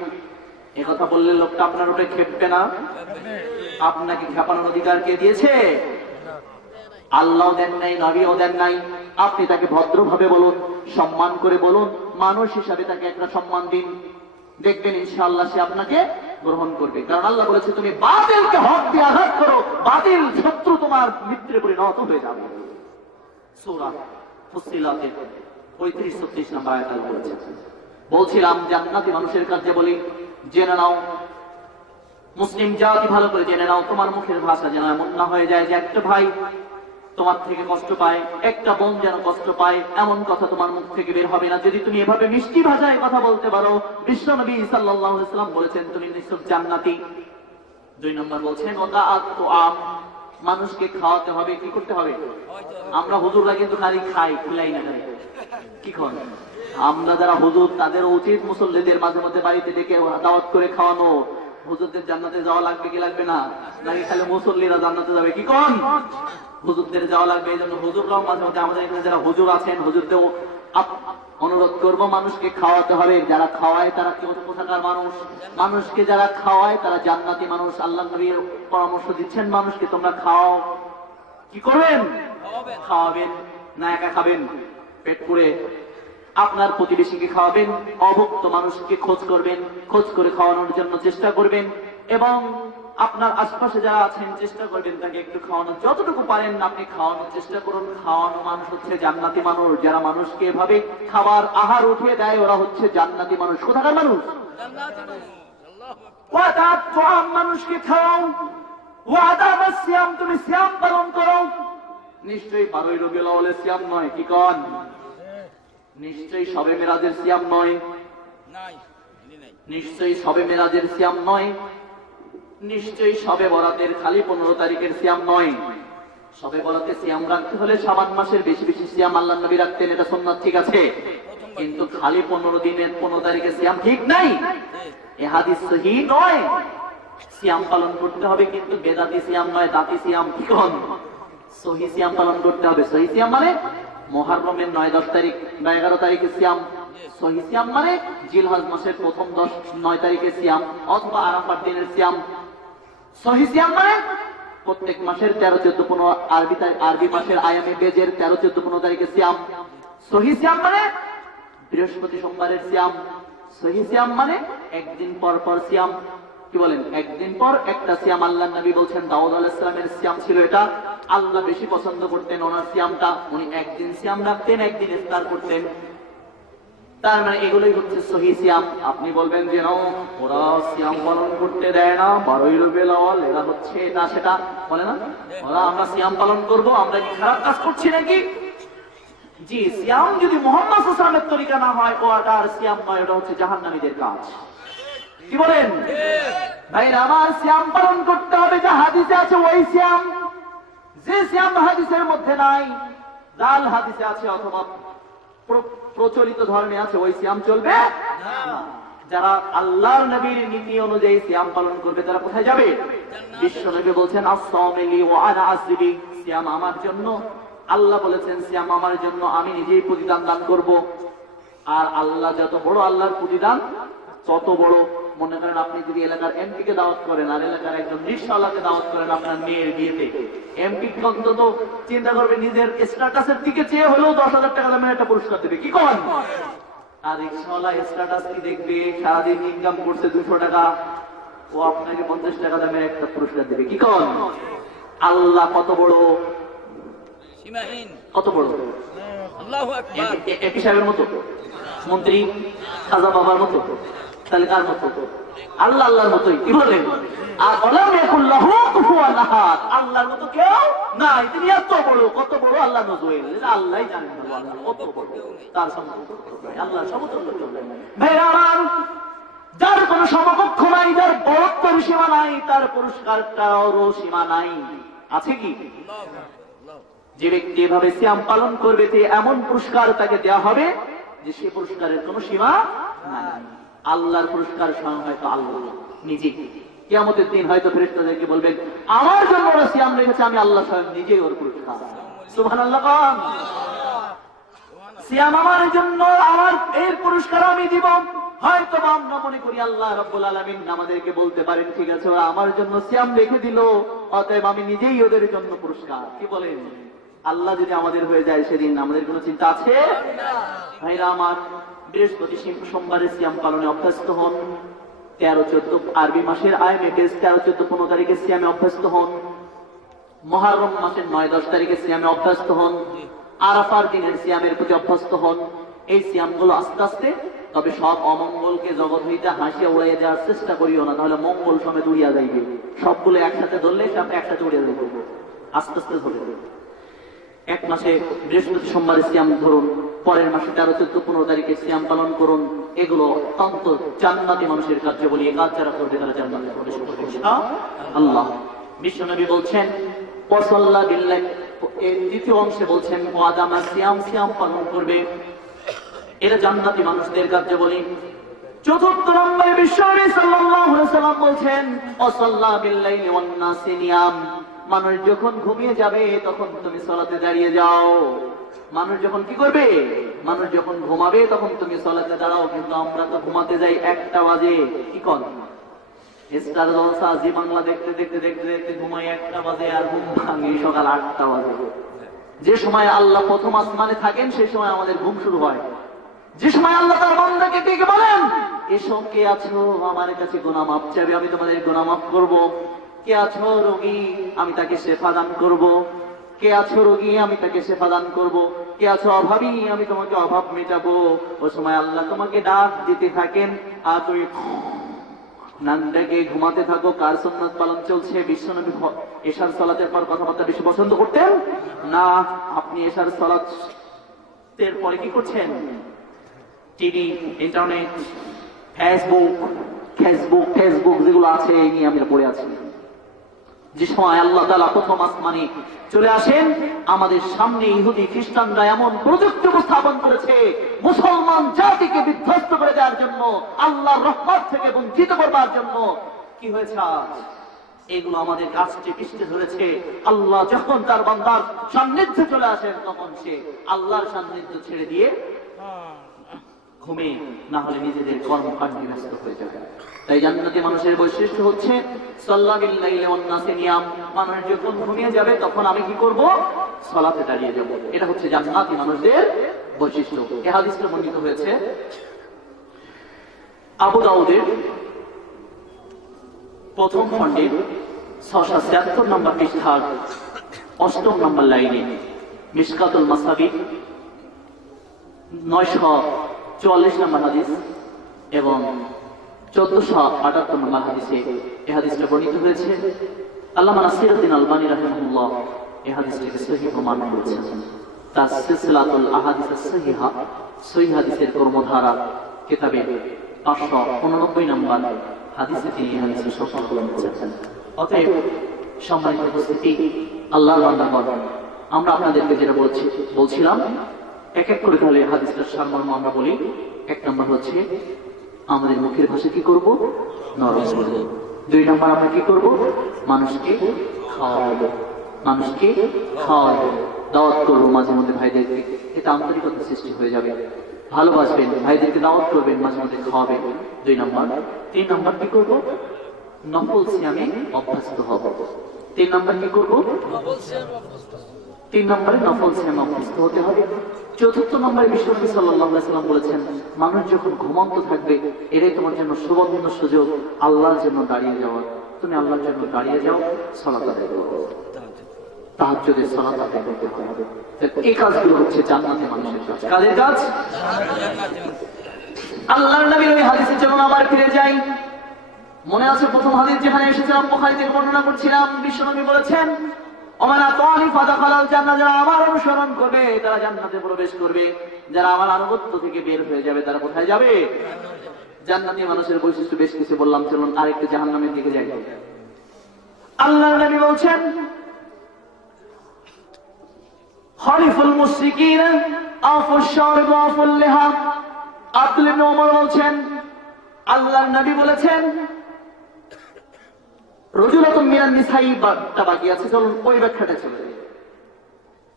এ কথা বললে লোকটা আপনার উপরে খেপবে না? আপনাকে খেপানোর অধিকার কে দিয়েছে? আল্লাহ দেন নাই, নবীও দেন নাই। আপনি তাকে ভদ্রভাবে বলুন, সম্মান করে বলুন, মানুষ হিসাবে তাকে একটা সম্মান দিন, দেখবেন ইনশাআল্লাহ সে আপনাকে গ্রহণ করবে। কারণ আল্লাহ বলেছে তুমি বাতিলকে হক দিয়ে আঘাত করো, বাতিল শত্রু তোমার মিত্রে পরিণত হয়ে যাবে। সূরা ফুসিলাতের 35-36 নম্বর আয়াত আল্লাহ বলেছে। বলছিলাম জান্নাতি মানুষের কাছে বলি জেনে নাও, মুসলিম জাতি ভালো করে জেনে নাও, তোমার মুখের ভাষা যেন এমন না হয়ে যায় যে একটা ভাই তোমার থেকে কষ্ট পায়, একটা বোন যেন কষ্ট পায়, এমন কথা তোমার মুখ থেকে বের হবে না। যদি তুমি এভাবে মিষ্টি ভাষায় কথা বলতে পারো, বিশ্বনবী সাল্লাল্লাহু আলাইহি ওয়াসাল্লাম বলেছেন তুমি নিশ্চয় জান্নাতি। 2 নম্বর বলছেন ওয়াদাআত তুআম, মানুষকে খাওয়াতে হবে। কি করতে হবে? আমরা হুজুররা কিন্তু খালি খাই, খুলাই না খাই। কি খান আমরা যারা হুজুর, তাদের উচিত মুসল্লিদের মাঝে মধ্যে বাড়িতে ডেকে দাওয়াত করে খাওয়ানো। হুজুরদের জান্নাতে যাওয়া লাগবে কি লাগবে না? নাকি খালি মুসল্লিরা জান্নাতে যাবে? কি কোন হুজুরদের যাওয়া লাগবে। এই জন্য হুজুররাও মাঝে মধ্যে আমাদের এখানে যারা হুজুর আছেন, হুজুরদেরও অনুরোধ করবো মানুষকে খাওয়াতে হবে। যারা খাওয়ায় তারা কোথাকার মানুষ? মানুষকে যারা খাওয়ায় তারা জান্নাতি মানুষ। আল্লাহ নবীর পরামর্শ দিচ্ছেন মানুষকে তোমরা খাও। কি করবেন? খাওয়াবেন। না একা খাবেন পেট পুড়ে, আপনার প্রতিবেশীকে খাওয়াবেন, অভুক্ত মানুষকে খোঁজ করবেন, খোঁজ করে খাওয়ানোর জন্য চেষ্টা করবেন। এবং আপনার আশপাশে যারা আছেন চেষ্টা করবেন তাকে একটু খাওয়ানো, যতটুকু পারেন আপনি খাওয়ানোর চেষ্টা করুন। খাওয়ানো মানুষ হচ্ছে জান্নাতি মানুষ, যারা মানুষকে এভাবে খাবার আহার উঠিয়ে দেয় ওরা হচ্ছে জান্নাতি মানুষ। কোথাকার মানুষ? মানুষকে খাওয়াও, সিয়াম তুমি সিয়াম পালন করো। নিশ্চয়ই 12 রবিউল আউয়ালের সিয়াম নয়, কি কন? নিশ্চয়ই শবে মেরাজের সিয়াম নয়, নিশ্চয়ই শবে মেরাজের সিয়াম নয়, নিশ্চয়ই শবে বরাতের খালি 15 তারিখের সিয়াম নয়। শবে বরাতে সিয়াম রাখতে হলে শাবান মাসের বেশি বেশি সিয়াম আল্লাহর নবী রাখতেন, এটা সুন্নাত, ঠিক আছে, কিন্তু খালি 15 দিনের 15 তারিখের সিয়াম ঠিক নাই, এ হাদিস সহিহ নয়। সিয়াম পালন করতে হবে কিন্তু বেদাতি সিয়াম নয়, দাতি সিয়াম। কি কোন? সহিহ সিয়াম পালন করতে হবে। সহিহ সিয়াম মানে মুহররমের 9-10 তারিখ বা 11 তারিখের সিয়াম। সহিহ সিয়াম মানে জিলহজ মাসের প্রথম 10-9 তারিখের সিয়াম অথবা আরাফার দিনের সিয়াম। সহিহ সিয়াম মানে প্রত্যেক মাসের 13, 14, 15 আরবি মাসের আয়ামে বেজের 13, 14, 15 তারিখের সিয়াম। সহিহ সিয়াম মানে বৃহস্পতি সোমবারের সিয়াম। সহিহ সিয়াম মানে একদিন পর পর সিয়াম। কি বলেন? একদিন পর একটা সিয়াম। আল্লাহর নবী বলছেন দাউদ আলাইহিস সালামের সিয়াম ছিল এটা, আল্লাহ বেশি পছন্দ করতেন ওনার সিয়ামটা, উনি একদিন সিয়াম রাখতেন, একদিন ইফতার করতেন। তার মানে এগুলোই হচ্ছে সহিহ সিয়াম। আপনি বলবেন যে না ওরা সিয়াম পালন করতে দেয় না, 12 রবিউল আউয়াল, এরা হচ্ছে এটা সেটা বলে না, ওরা আমরা সিয়াম পালন করব, আমরা কি খারাপ কাজ করছি নাকি? জি, সিয়াম যদি মুহাম্মদ সাল্লাল্লাহু আলাইহি ওয়াসাল্লামের তরিকা না হয় ওটা আর সিয়াম নয়, ওটা হচ্ছে জাহান্নামীদের কাজ। কি বলেন ভাই? আমার সিয়াম পালন করতে হবে যা হাদিসে আছে ওই সিয়াম। যে সিয়াম হাদিসের মধ্যে নাই, জাল হাদিসে আছে অথবা প্রচলিত ধর্মে আছে, ওই সিয়াম চলবে না। যারা আল্লাহর নবীর নীতি অনুযায়ী সিয়াম পালন করবে তারা কোথায় যাবে? বিশ্ব নবী বলছেন আস-সাওমু ওয়া আনা আসবি, সিয়াম আমার জন্য, আল্লাহ বলেছেন সিয়াম আমার জন্য, আমি নিজেই প্রতিদান দান করব। আর আল্লাহ যত বড়, আল্লাহর প্রতিদান তত বড়। মনে করেন আপনি যদি এলাকার এমপি কে দাওয়াত করেন আর এলাকার একজন রিকশাওয়ালাকে দাওয়াত করেন আপনার মেয়ের বিয়েতে, এমপি অন্তত চিন্তা করবে নিজের স্ট্যাটাসের দিকে চেয়ে হলেও 10,000 টাকা দামের একটা পুরস্কার দেবে। কি করেন? আর রিকশাওয়ালা স্ট্যাটাস কি দেখবে? সারাদিন ইনকাম করছে 200 টাকা, ও আপনাকে 50 টাকা দামের একটা পুরস্কার দেবে। কি করেন? আল্লাহ কত বড়, কত বড়! আল্লাহু আকবার। এমপি সাহেবের মতো, মন্ত্রী খাজা বাবার মতো, তাহলে কার মতো? আল্লাহ আল্লাহর মতোই। কি বলেন? আর ওয়ালাম ইয়াকুল্লাহু কুফুয়ান আহাদ, আল্লাহর মতো কেউ নাই। তিনি এত বড়, কত বড় আল্লাহ নজওয়েল, আল্লাহই জানেন আল্লাহ কত বড়, তার সমতুল্য নাই, আল্লাহর সমতুল্য কেউ নাই। ভাই আমার, যার কোনো সমকক্ষ নাই, যার বড়ত্বের সীমা নাই, তার পুরস্কারটারও সীমা নাই। আছে কি? যে ব্যক্তি এভাবে সিয়াম পালন করবে তে এমন পুরস্কার তাকে দেওয়া হবে যে সে পুরস্কারের কোনো সীমা নাই। আল্লাহর পুরস্কার স্বয়ং হয়তো আল্লাহ নিজে কিয়ামতের দিন হয়তো ফেরেশতাদেরকে বলবেন আমার জন্য ওরা সিয়াম রেখেছে, আমি আল্লাহ স্বয়ং নিজেই ওর পুরস্কার। সুবহানাল্লাহ। সিয়াম আমার জন্য, আমার এর পুরস্কার আমি দিব। হয়তো আমরা মনে করি আল্লাহ রাব্বুল আলামিন আমাদেরকে বলতে পারেন ঠিক আছে ওরা আমার জন্য সিয়াম রেখে দিল, অতএব আমি নিজেই ওদের জন্য পুরস্কার। কি বলেন? আল্লাহ যদি আমাদের হয়ে যায় সেদিন আমাদের কোনো চিন্তা আছে? ভাইরা আমার, বৃহস্পতি সোমবারের সিয়াম পালনে অভ্যস্ত হন। 13-14 আরবি মাসের আয়ামে বেশ 13-14-15 তারিখের সিয়ামে অভ্যস্ত হন। মুহররম মাসের 9-10 তারিখের সিয়ামে অভ্যস্ত হন। আরাফার দিনের সিয়ামের প্রতি অভ্যস্ত হন। এই সিয়ামগুলো আস্তে আস্তে, তবে সব অমঙ্গলকে জগৎ হইতে হাসিয়া উড়াইয়া দেওয়ার চেষ্টা করিও না, তাহলে মঙ্গল সমেত উড়িয়া যাইবে। সবগুলো একসাথে ধরলে সব একসাথে উড়িয়া যাইবে। আস্তে আস্তে ধরে এক মাসে বৃহস্পতি সোমবারে সিয়াম ধরুন, পরের মাসে 13-14-15 তারিখে সিয়াম পালন করুন। এগুলো অত্যন্ত জান্নাতি মানুষের কার্য বলি, কাজ যারা করবে তারা জান্নাতে প্রবেশ করবে ইনশাআল্লাহ। বিশ্বনবী বলছেন ওয়াসাল্লা বিল্লাহ, এর দ্বিতীয় অংশে বলছেন ওয়াদামা সিয়াম, সিয়াম পালন করবে, এরা জান্নাতি মানুষদের কার্য বলি। চতুর্থ নম্বরে বিশ্বনবী সাল্লাল্লাহু আলাইহি ওয়াসাল্লাম বলছেন ওয়াসাল্লা বিল্লাইলি ওয়ান নাসি নিয়াম, মানুষ যখন ঘুমিয়ে যাবে তখন তুমি সালাতে দাঁড়িয়ে যাও। মানুষ যখন কি করবে? মানুষ যখন ঘুমাবে তখন তুমি সালাতে দাঁড়াও। কিন্তু আমরা তো ঘুমাতে যাই 1টা বাজে। কি কর? স্টার জলসা জি বাংলা দেখতে দেখতে দেখতে দেখতে ঘুমাই 1টা বাজে, আর ঘুম ভাঙি সকাল 8টা বাজে। যে সময় আল্লাহ প্রথম আসমানে থাকেন সেই সময় আমাদের ঘুম শুরু হয়। যে সময় আল্লাহ তার বান্দাকে ডেকে বলেন, এসো কে আছো আমার কাছে গুনাহ মাফ চাইবে, আমি তোমাদের গুনাহ মাফ করব। কে আছো রোগী, আমি তাকে শেফা দান করব। কে আছো রোগী, আমি তাকে শেফা দান করব। কে আছো অভাবী, আমি তোমাকে অভাব মেটাবো। ওই সময় আল্লাহ তোমাকে ডাক দিতে থাকেন, আর তুই নাক ডেকে ঘুমাতে থাকো। কার সুন্নাত পালন চলছে? বিশ্বনবী এশার সালাতের পর কথাবার্তা বেশি পছন্দ করতেন না। আপনি এশার সালাতের পরে কি করছেন? টিভি, ইন্টারনেট, ফেসবুক যেগুলো আছে এই নিয়ে আমরা পড়ে আছি। যে সময় আল্লাহ তাআলা প্রথম আসমানে চলে আসেন, আমাদের সামনে ইহুদি খ্রিস্টানরা এমন প্রযুক্তি উপস্থাপন করেছে মুসলমান জাতিকে বিধ্বস্ত করে দেওয়ার জন্য, আল্লাহর রহমত থেকে বঞ্চিত করবার জন্য। কি হয়েছে আজ? এগুলো আমাদের কাছে পিছতে ধরেছে। আল্লাহ যখন তার বান্দার সান্নিধ্যে চলে আসেন, তখন সে আল্লাহর সান্নিধ্য ছেড়ে দিয়ে ঘুমে, না হলে নিজেদের কর্মকাণ্ডে ব্যস্ত হয়ে যাবে। তাই জান্নাতি মানুষের বৈশিষ্ট্য হচ্ছে সাল্লাবিল লাইলি ওয়ান নাসি নিয়াম। মানুষ যখন ঘুমিয়ে যাবে তখন আমি কি করব? সালাতে দাঁড়িয়ে যাব। এটা হচ্ছে জান্নাতি মানুষদের বৈশিষ্ট্য। এই হাদিসটা বর্ণিত হয়েছে আবু দাউদের প্রথম খণ্ডে 676 নম্বর পৃষ্ঠার 8 নম্বর লাইনে, মিশকাতুল মাসাবি 944 নম্বর হাদিস এবং 1478 নম্বর হাদিসে এই হাদিসটা বর্ণিত হয়েছে। আল্লামা নাসিরউদ্দিন আলবানী রাহিমাহুল্লাহ এই হাদিসটাকে সহিহ প্রমাণ করেছেন। তার সিলসিলাতুল আহাদিস সহিহা, সহিহ হাদিসের কর্মধারা কিতাবে 589 নম্বর হাদিসে তিনি এই হাদিসের সংকলন করেছেন। অতএব সম্মানিত উপস্থিতি, আল্লাহর বান্দাগণ, আমরা আপনাদেরকে যেটা বলছিলাম, এক এক করে তাহলে হাদিসটার সারমর্ম আমরা বলি। এক নম্বর হচ্ছে আমাদের মুখের ভাষা কি করব? নরম করব। 2 নম্বর আমরা কি করব? মানুষকে খাওয়াবো, মানুষকে খাওয়াবো, দাওয়াত করবো মাঝে মধ্যে ভাইদেরকে। এটা আন্তরিকতা সৃষ্টি হয়ে যাবে। ভালোবাসবেন, ভাইদেরকে দাওয়াত করবেন, মাঝে মধ্যে খাওয়াবেন। 2 নম্বর। 3 নম্বর কি করব? নফল সিয়ামে অভ্যস্ত হব। 3 নম্বর কি করব? 3 নম্বরে নফল সিয়ামে অভ্যস্ত হতে হবে। 4র্থ নম্বরে বিশ্বনবী সাল্লাল্লাহু আলাইহি ওয়াসাল্লাম বলেছেন, মানুষ যখন ঘুমন্ত থাকবে, এটাই তোমার জন্য সুবর্ণ সুযোগ আল্লাহর জন্য দাঁড়িয়ে যাওয়া। তুমি আল্লাহর জন্য দাঁড়িয়ে যাও, সালাত আদায় করো, তাহাজ্জুদের সালাত আদায় করতে হবে। এই কাজগুলো হচ্ছে জান্নাতি মানুষের কাজ। কাদের কাজ? আল্লাহর নবীর ওই হাদিসে চলুন আবার ফিরে যাই। মনে আছে প্রথম হাদিস যেখানে এসেছিলাম, বুখারী থেকে বর্ণনা করছিলাম, বিশ্বনবী বলেছেন, যারা আমার অনুসরণ করবে তারা জান্নাতে প্রবেশ করবে, যারা আমার আনুগত্য থেকে বের হয়ে যাবে তারা কোথায় যাবে? জান্নাতি মানুষের বৈশিষ্ট্য বেশ কিছু বললাম, চলুন আরেকটু জাহান্নামের দিকে যাই। আল্লাহর নবী বলছেন, খলিফুল মুশরিকিন আফুশ শারব ওয়াফুল লিহা। আব্দুল্লাহ ইবনে ওমর বলছেন, আল্লাহর নবী বলেছেন, রজুলাতুম মিনান নিসাই বাদটা বাকি আছে, চলুন ওই ব্যাখ্যাটা চলে যাই।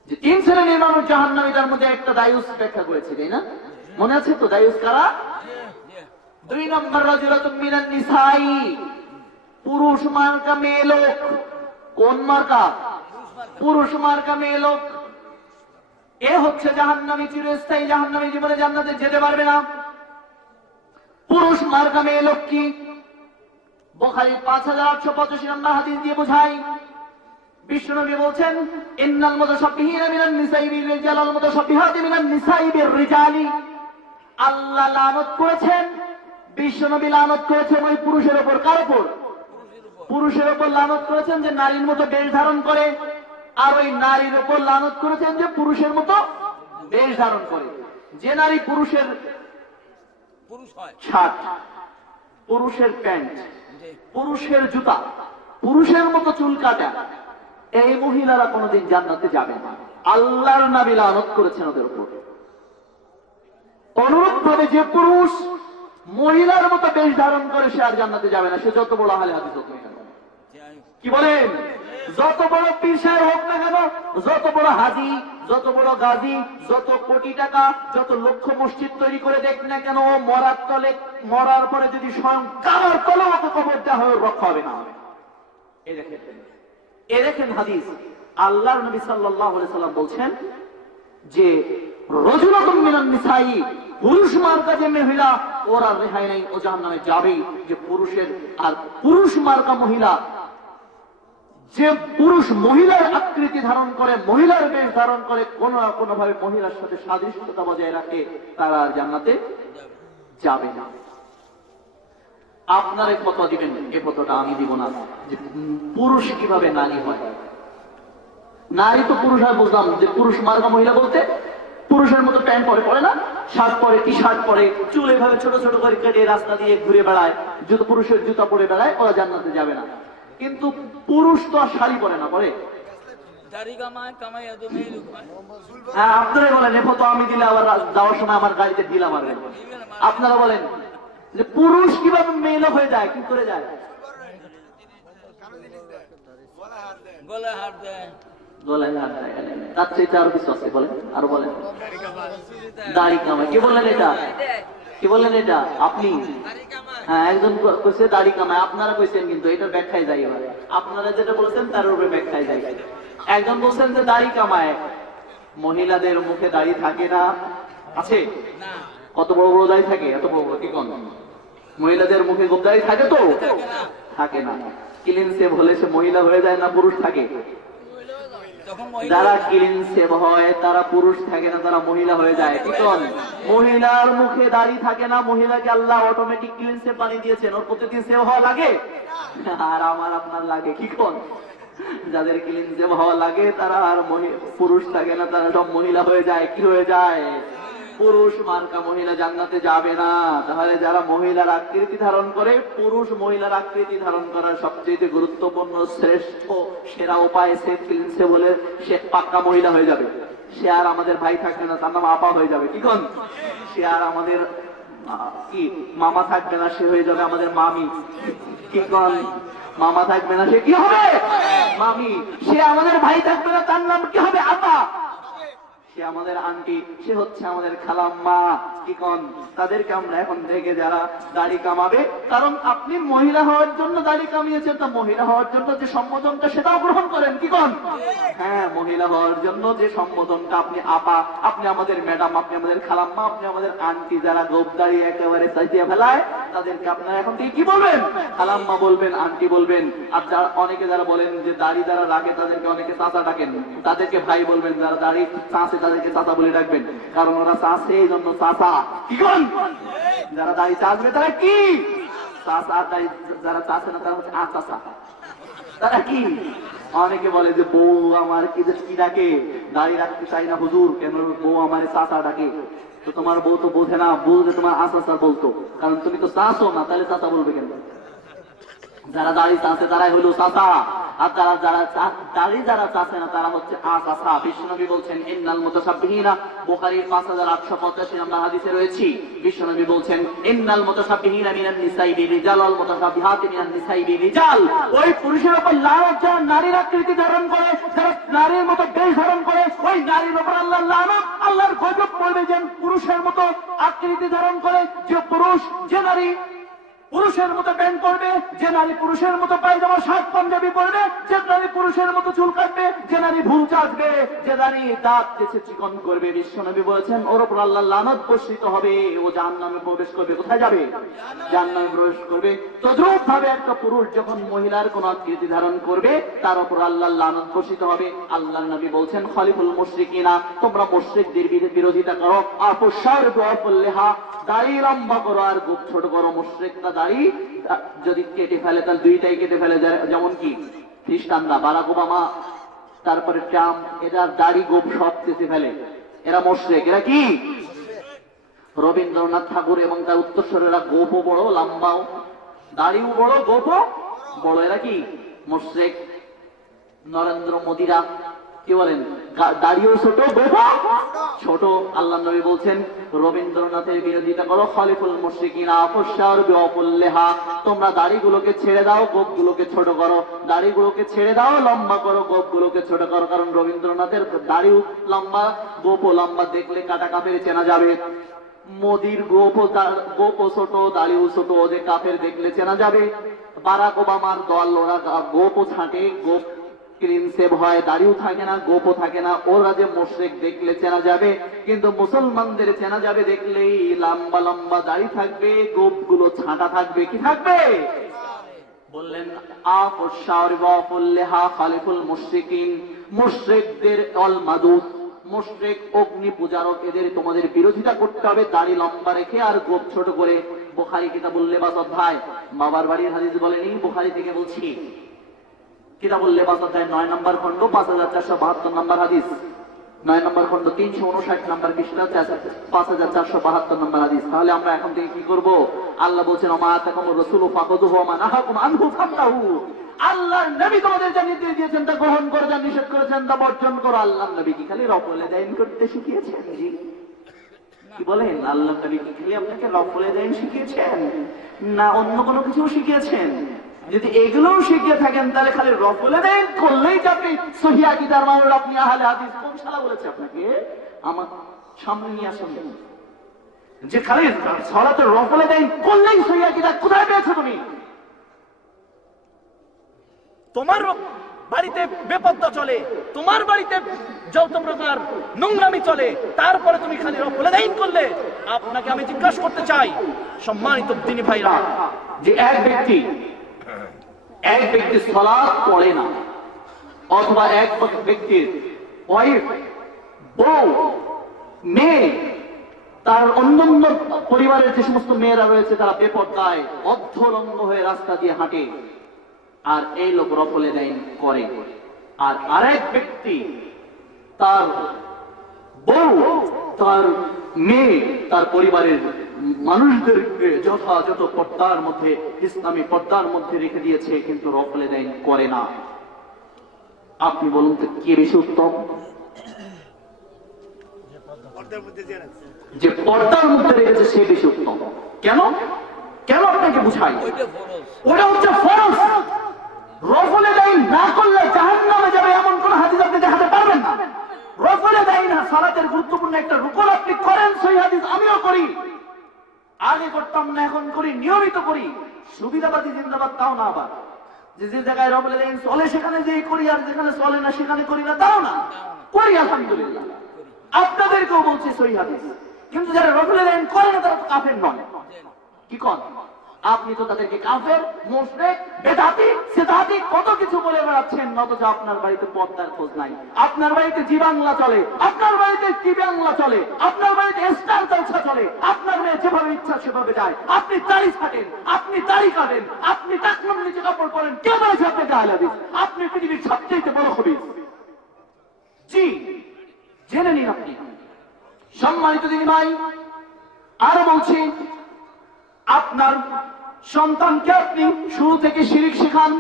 যে 3 শ্রেণীর মানুষ জাহান্নামী, তার মধ্যে একটা দায়ুস ব্যাখ্যা করেছে, তাই না? মনে আছে তো দায়ুস কারা? 2 নম্বর রজুলাতুম মিনান নিসাই, পুরুষ মার্কা মেয়ে লোক। কোন মার্কা? পুরুষ মার্কা মেয়ে লোক। এ হচ্ছে জাহান্নামী, চিরস্থায়ী জাহান্নামী, জীবনে জান্নাতে যেতে পারবে না। পুরুষ মার্কা মেয়ে লোক কি? বুখারী 5885 নম্বর হাদিস দিয়ে বোঝাই। বিশ্বনবী বলছেন, ইন্নাল মুতাশাব্বিহিনা মিনান নিসাই বির-রিজাল ওয়াল মুতাশাব্বিহাতি মিনান নিসাই বির-রিজালি। আল্লাহ লানত করেছেন, বিশ্বনবী লানত করেছেন ওই পুরুষের উপর। কার উপর? পুরুষের উপর লানত করেছেন যে নারীর মতো বেশ ধারণ করে, আর ওই নারীর উপর লানত করেছেন যে পুরুষের মতো বেশ ধারণ করে। যে নারী পুরুষের শার্ট, পুরুষের প্যান্ট, পুরুষের জুতা, পুরুষের মতো চুল কাটা, এই মহিলারা কোনোদিন জান্নাতে যাবে না। আল্লাহর নবী লানত করেছেন ওদের উপর। অনুরূপ ভাবে যে পুরুষ মহিলার মতো বেশ ধারণ করে, সে আর জান্নাতে যাবে না, সে যত বড় আহলে হাদিস হোক না কেন। কি বলেন? যত বড় পীর সাহেব হোক না কেন, যত বড় হাজি, যত বড় গাজী, যত কোটি টাকা, যত লক্ষ মসজিদ তৈরি করে দেখ না কেন, মরার তলে, মরার পরে যদি স্বয়ং কারার তলে অত কবর দেওয়া হয়, রক্ষা হবে না। এ দেখেন হাদিস, আল্লাহর নবী সাল্লাল্লাহু আলাইহি সাল্লাম বলছেন যে রজুলাতুম মিনান নিসাই, পুরুষ মার্কা যে মহিলা ওর আর রেহাই নেই, ও জাহান্নামে যাবেই। যে পুরুষের আর পুরুষ মার্কা মহিলা, যে পুরুষ মহিলার আকৃতি ধারণ করে, মহিলার বেশ ধারণ করে, কোন না কোনো ভাবে মহিলার সাথে সাদৃশ্যতা বজায় রাখে, তারা আর জান্নাতে যাবে না। আপনারা কত দিবেন, এ কতটা আমি দিব না। যে পুরুষ কিভাবে নারী হয়, নারী তো পুরুষ হয় বুঝলাম, যে পুরুষ মার্কা মহিলা বলতে পুরুষের মতো প্যান্ট পরে, পরে না, শার্ট পরে, টি শার্ট পরে, চুল এভাবে ছোট ছোট করে কেটে রাস্তা দিয়ে ঘুরে বেড়ায়, জুতো পুরুষের জুতা পরে বেড়ায়, ওরা জান্নাতে যাবে না। কিন্তু পুরুষ তো আর শাড়ি পরে না, পরে হ্যাঁ। আপনারা বলেন এ তো আমি দিলে আবার যাওয়ার সময় আমার গাড়িতে ঢিলা মারবে। আপনারা বলেন যে পুরুষ কিভাবে মেয়েলো হয়ে যায়, কি করে যায়? গলায় হাত দেয়, তার চেয়ে আরো কিছু আছে, বলেন আরো বলেন। দাড়ি কামায়, কে বললেন এটা? কি বললেন এটা? আপনি? হ্যাঁ, একজন কইছে দাড়ি কামায়, আপনারা কইছেন, কিন্তু এটার ব্যাখ্যায় যাই এবার। আপনারা যেটা বলছেন তার উপরে ব্যাখ্যায় যাই। একজন বলছেন যে দাড়ি কামায়, মহিলাদের মুখে দাড়ি থাকে না, আছে? কত বড় বড় দাড়ি থাকে, এত বড় বড়, কি কোন মহিলাদের মুখে গোপ দাড়ি থাকে? তো থাকে না। ক্লিন সেভ হলে সে মহিলা হয়ে যায় না পুরুষ থাকে? যারা ক্লিন সেভ হয় তারা পুরুষ থাকে না, তারা মহিলা হয়ে যায়। কি কোন মহিলার মুখে দাড়ি থাকে না, মহিলাকে আল্লাহ অটোমেটিক ক্লিন সেভ বানিয়ে দিয়েছেন, ওর প্রতিদিন সেভ হওয়া লাগে, আর আমার আপনার লাগে। কি কোন যাদের ক্লিন সেভ হওয়া লাগে তারা আর পুরুষ থাকে না, তারা সব মহিলা হয়ে যায়। কি হয়ে যায়? পুরুষ মার্কা মহিলা জান্নাতে যাবে না। তাহলে যারা মহিলার আকৃতি ধারণ করে, পুরুষ মহিলার আকৃতি ধারণ করার সবচেয়ে গুরুত্বপূর্ণ শ্রেষ্ঠ সেরা উপায় সে ক্লিনসে বলে সে পাক্কা মহিলা হয়ে যাবে। সে আর আমাদের ভাই থাকবে না, তার নাম আপা হয়ে যাবে। কি কোন সে আর আমাদের কি মামা থাকবে না, সে হয়ে যাবে আমাদের মামি। কি কোন মামা থাকবে না, সে কি হবে? মামি। সে আমাদের ভাই থাকবে না, তার নাম কি হবে? আপা। সে আমাদের আন্টি, সে হচ্ছে আমাদের খালাম্মা। কি কোন তাদেরকে আমরা এখন থেকে যারা দাড়ি কামাবে, কারণ আপনি মহিলা হওয়ার জন্য দাড়ি কামিয়েছেন, তা মহিলা হওয়ার জন্য যে সম্বোধনটা সেটাও গ্রহণ করেন। কি কোন হ্যাঁ, মহিলা হওয়ার জন্য যে সম্বোধনটা, আপনি আপা, আপনি আমাদের ম্যাডাম, আপনি আমাদের খালাম্মা, আপনি আমাদের আন্টি। যারা গোপ দাড়ি একেবারে চাইতে ফেলায় তাদেরকে আপনারা এখন থেকে কি বলবেন? খালাম্মা বলবেন, আন্টি বলবেন। আর যারা অনেকে যারা বলেন যে দাড়ি যারা রাখে তাদেরকে অনেকে চাচা ডাকেন, তাদেরকে ভাই বলবেন। যারা দাড়ি চাষে তাদেরকে চাচা বলে রাখবেন, কারণ ওরা চাষে এই জন্য চাচা। কি কোন যারা দাড়ি চাষবে তারা কি চাষা, আর দাড়ি যারা চাষে না তারা হচ্ছে আচাষা। তারা কি? অনেকে বলে যে বউ আমার কি ডাকে, দাড়ি রাখতে চাই না হুজুর, কেন বউ আমার চাচা ডাকে। তো তোমার বউ তো বোঝে না, বুঝলে তোমার আচাষা বলতো, কারণ তুমি তো চাষও না, তাহলে চাচা বলবে কেন? যারা দাড়ি চাষে তারাই হলো চাচা, আর যারা দাড়ি যারা চাষে না তারা হচ্ছে আচাষা। বিশ্বনবী বলছেন ইন্নাল মুতাসাব্বিহিনা, বুখারীর 5885 নম্বর হাদিসে রয়েছে। বিশ্বনবী বলছেন ইন্নাল মুতাসাব্বিহিনা মিনান নিসাই বিরিজাল ওয়াল মুতাসাব্বিহাতি মিনান নিসাই বিরিজাল। ওই পুরুষের উপর লানত যারা নারীর আকৃতি ধারণ করে, যারা নারীর মতো বেশ ধারণ করে, ওই নারীর উপর আল্লাহর লানত, আল্লাহর গজব পড়বে। যে পুরুষের মতো আকৃতি ধারণ করে, যে পুরুষ, যে নারী পুরুষের মতো প্যান্ট পরবে, যে নারী পুরুষের মতো পায়জামা শার্ট পাঞ্জাবি পরবে, যে নারী পুরুষের মতো চুল কাটবে, যে নারী ভুল চাচবে, যে নারী দাঁত কেটে চিকন করবে, বিশ্বনবী বলেছেন ওর উপর আল্লাহর লানত বর্ষিত হবে, ও জাহান্নামে প্রবেশ করবে। কোথায় যাবে? জাহান্নামে প্রবেশ করবে। তদ্রূপ ভাবে একটা পুরুষ যখন মহিলার কোন আকৃতি ধারণ করবে, তার উপর আল্লাহর লানত বর্ষিত হবে। আল্লাহর নবী বলছেন খলিফুল মুশরিকিনা, তোমরা মুশরিকদের বিরোধিতা করো। আফুসার বিআফুল্লিহা, দাড়ি লম্বা করো আর গোপ ছোট করো। মুশরিকরা দাড়ি যদি কেটে ফেলে তাহলে দুইটাই কেটে ফেলে, যেমন কি খ্রিস্টানরা, বারাক ওবামা, তারপরে ট্রাম্প, এরা দাড়ি গোপ সব কেটে ফেলে, এরা মুশরিক। এরা কি? রবীন্দ্রনাথ ঠাকুর এবং তার উত্তরসূরিরা গোপও বড়, লম্বাও, দাড়িও বড়, গোপও বড়, এরা কি? মুশরিক। নরেন্দ্র মোদীরা কি বলেন? দাড়িও ছোট, গোপও ছোট। আল্লাহ নবী বলছেন রবীন্দ্রনাথের বিরোধিতা করো। খলিফুল মুশরিকিনা আফুসার বিআফুল্লিহা, তোমরা দাড়িগুলোকে ছেড়ে দাও, গোপগুলোকে ছোট করো। দাড়িগুলোকে ছেড়ে দাও, লম্বা করো, গোপগুলোকে ছোট করো। কারণ রবীন্দ্রনাথের দাড়িও লম্বা, গোপও লম্বা, দেখলে কাটা কাফের চেনা যাবে। মোদির গোপও ছোট, দাড়িও ছোট, যে কাফের দেখলে চেনা যাবে। বারাক ওবামার দল, ওরা গোপও ছাঁটে, গোপ ক্লিন সেভ হয়, দাড়িও থাকে না, গোপও থাকে না। ওরা যে মুশরিক দেখলে চেনা যাবে, কিন্তু মুসলমানদের চেনা যাবে দেখলেই লম্বা লম্বা দাড়ি থাকবে, গোপগুলো ছাঁটা থাকবে। কি থাকবে? বললেন আফুশ শাওরি ওয়া ফুল্লিহা খালিফুল মুশরিকিন, মুশরিকদের অল মাদুস, মুশরিক অগ্নি পূজারক, এদের তোমাদের বিরোধিতা করতে হবে দাড়ি লম্বা রেখে আর গোপ ছোট করে। বুখারী কিতাবুল লিবাস অধ্যায়, বাবার বাড়ির হাদিস বলেনি, বুখারী থেকে বলছি। কিতাবুল লিবাস অধ্যায় 9 নম্বর খণ্ড 5472 নম্বর হাদিস, 9 নম্বর খণ্ড 359 নম্বর পৃষ্ঠা 5472 নম্বর হাদিস। তাহলে আমরা এখন থেকে কি করব? আল্লাহ বলছেন ওমা আতাকুমুর রাসূলু ফাখুযুহু ওয়া মা নাহাকুম আনহু ফান্তাহু। আল্লাহর নবী তোমাদের যা নির্দেশ দিয়েছেন তা গ্রহণ করো, যা নিষেধ করেছেন তা বর্জন করো। আল্লাহর নবী কি খালি রফলে দাইন করতে শিখিয়েছেন? জি। কি বলেন? আল্লাহর নবী কি খালি আপনাকে রফলে দাইন শিখিয়েছেন, না অন্য কোনো কিছু শিখিয়েছেন? যদি এগুলোও শিখিয়ে থাকেন তাহলে খালি রফলে দাইন করলেই যে আপনি সহিহ আকীদার মানুষ, আপনি আহলে হাদিস। কোন শালা বলেছে আপনাকে? আমার সামনে নিয়ে আসুন যে খালি সালাতে রফলে দাইন করলেই সহিহ আকীদা। কোথায় পেয়েছো তুমি? তোমার বাড়িতে বেপরদা চলে, তোমার বাড়িতে যত প্রকার নোংরামি চলে, তারপরে তুমি খালি রফলে দাইন করলে? আপনাকে আমি জিজ্ঞাসা করতে চাই, সম্মানিত দ্বীনি ভাইরা, যে এক ব্যক্তি সালাত পড়ে না, অথবা এক ব্যক্তির ওয়াইফ, বউ, মেয়ে, তার অন্যান্য পরিবারের যে সমস্ত মেয়েরা রয়েছে তারা বেপরদায় অর্ধলঙ্গ হয়ে রাস্তা দিয়ে হাঁটে, আর এই লোক রফলে দাইন করে। আর আরেক ব্যক্তি তার বউ, তার মেয়ে, তার পরিবারের মানুষদেরকে যথাযথ পর্দার মধ্যে, ইসলামী পর্দার মধ্যে রেখে দিয়েছে, কিন্তু রফলে দাইন করে না। আপনি বলুন তো কে বেশি উত্তম? যে পর্দার মধ্যে রেখেছে সে বেশি উত্তম। কেন? কেন আপনাকে বুঝাই? ওটা হচ্ছে ফরজ। রফলে দাইন না করলে জাহান্নামে যাবে এমন কোন হাদিস আপনি দেখাতে পারবেন না। রফলে দাইন সালাতের গুরুত্বপূর্ণ একটা রুকন আপনি করেন, সহিহ হাদিস আমিও করি, আগে করতাম না এখন করি, নিয়মিত করি। সুবিধাবাদী জিন্দাবাদ তাও না, আবার যে যে জায়গায় রফলে দাইন চলে সেখানে যে করি, আর যেখানে চলে না সেখানে করি না, তাও না, করি আলহামদুলিল্লাহ। আপনাদেরকেও বলছি সহিহ হাদিস। কিন্তু যারা রফলে দাইন করে না তারা তো কাফের নয়। কি কন? আপনি তো তাদেরকে কাফের, মুশরিক, বেদাতি, সিদ্ধাতি কত কিছু বলে বেড়াচ্ছেন, অথচ আপনার বাড়িতে পর্দার খোঁজ নাই। আপনার বাড়িতে জি বাংলা চলে, আপনার বাড়িতে টি বাংলা চলে, আপনার বাড়িতে স্টার জলসা চলে, আপনার মেয়ে যেভাবে ইচ্ছা সেভাবে যায়। আপনি দাড়ি ছাটেন, আপনি দাড়ি কাটেন, আপনি টাকনুর নিচে কাপড় পরেন, কে বলেছে আপনাকে আহলে হাদিস? আপনি পৃথিবীর সবচেয়ে বড় খবিস। জি, জেনে নিন আপনি। সম্মানিত দিদি ভাই, আরো বলছি, আপনার সন্তানকে আপনি শুরু থেকে শিরিক শেখান।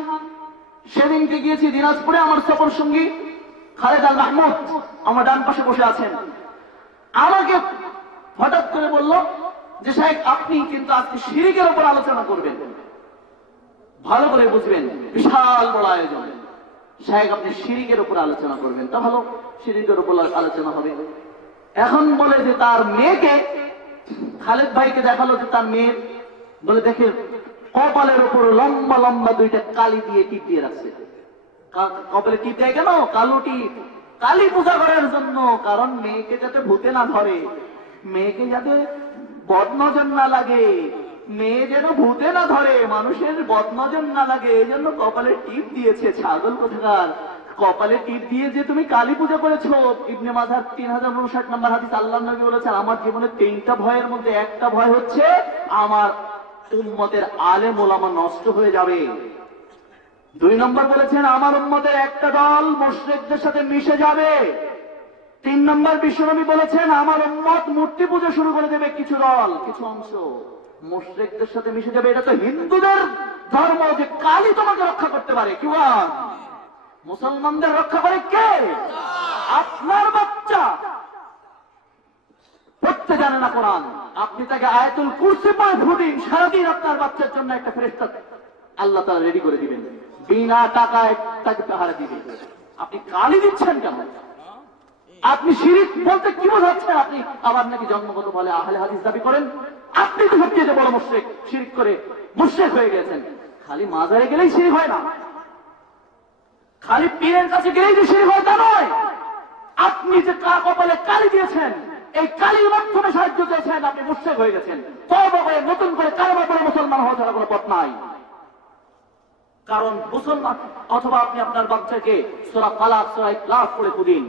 সেদিনকে গিয়েছি দিনাজপুরে, আমার সফর সঙ্গী খালেদ আল মাহমুদ আমার ডান পাশে বসে আছেন, আমাকে হঠাৎ করে বলল যে সাহেব আপনি কিন্তু আজকে শিরিকের উপর আলোচনা করবেন, ভালো করে বুঝবেন, বিশাল বড় আয়োজন। সাহেব আপনি শিরিকের উপর আলোচনা করবেন। তা ভালো, শিরিকের উপর আলোচনা হবে। এখন বলে যে তার মেয়েকে, খালেদ ভাইকে দেখালো যে তার মেয়ে, বলে দেখে কপালের উপর লম্বা লম্বা দুইটা কালি দিয়ে টিপ দিয়ে রাখছে। কপালে টিপ দেয় কেন? কালো টিপ, কালী পূজা করার জন্য। কারণ মেয়েকে যাতে ভূতে না ধরে, মেয়েকে যাতে বদনজর না লাগে, মেয়ে যেন ভূতে না ধরে, মানুষের বদনজর না লাগে, এই জন্য কপালে টিপ দিয়েছে। ছাগল কোথাকার! কপালে টিপ দিয়ে যে তুমি কালী পূজা করেছো। ইবনে মাজাহ 3059 নম্বর হাদিস, আল্লাহর নবী বলেছেন আমার জীবনে 3টা ভয়ের মধ্যে একটা ভয় হচ্ছে আমার উম্মতের আলেম ওলামা নষ্ট হয়ে যাবে। 2 নম্বর বলেছেন আমার উম্মতের একটা দল মুশরিকদের সাথে মিশে যাবে। 3 নম্বর বিশ্বনবী বলেছেন আমার উম্মত মূর্তি পূজা শুরু করে দেবে। কিছু দল, কিছু অংশ মুশরিকদের সাথে মিশে যাবে। এটা তো হিন্দুদের ধর্ম যে কালী তোমাকে রক্ষা করতে পারে। কি বল? মুসলমানদের রক্ষা করে কে? আপনার বাচ্চা পড়তে জানে না কোরআন, আপনি তাকে আয়াতুল কুরসি পড়ে ফুটিন, সারাদিন আপনার বাচ্চার জন্য একটা ফেরেশতা আল্লাহ তাআলা রেডি করে দিবেন, বিনা টাকায় তাকে পাহারা দিবেন। আপনি গালি দিচ্ছেন কেন? আপনি শিরিক বলতে কি বোঝাচ্ছেন? আপনি আবার নাকি জন্মগত বলে আহলে হাদিস দাবি করেন। আপনি তো সবচেয়ে বড় মুশরিক, শিরিক করে মুশরিক হয়ে গেছেন। খালি মাজারে গেলেই শিরিক হয় না, খালি পীরের কাছে গেলেই যে শিরক হয় তা নয়। আপনি যে কপালে কালি দিয়েছেন, এই কালির মাধ্যমে সাহায্য চেয়েছেন, আপনি মুশরিক হয়ে গেছেন। তওবা করে নতুন করে কালেমা পড়ে মুসলমান হওয়া ছাড়া কোনো পথ নাই। কারণ মুসলমান, অথবা আপনি আপনার বাচ্চাকে সূরা ফালাক, সূরা ইখলাস পড়ে দিন।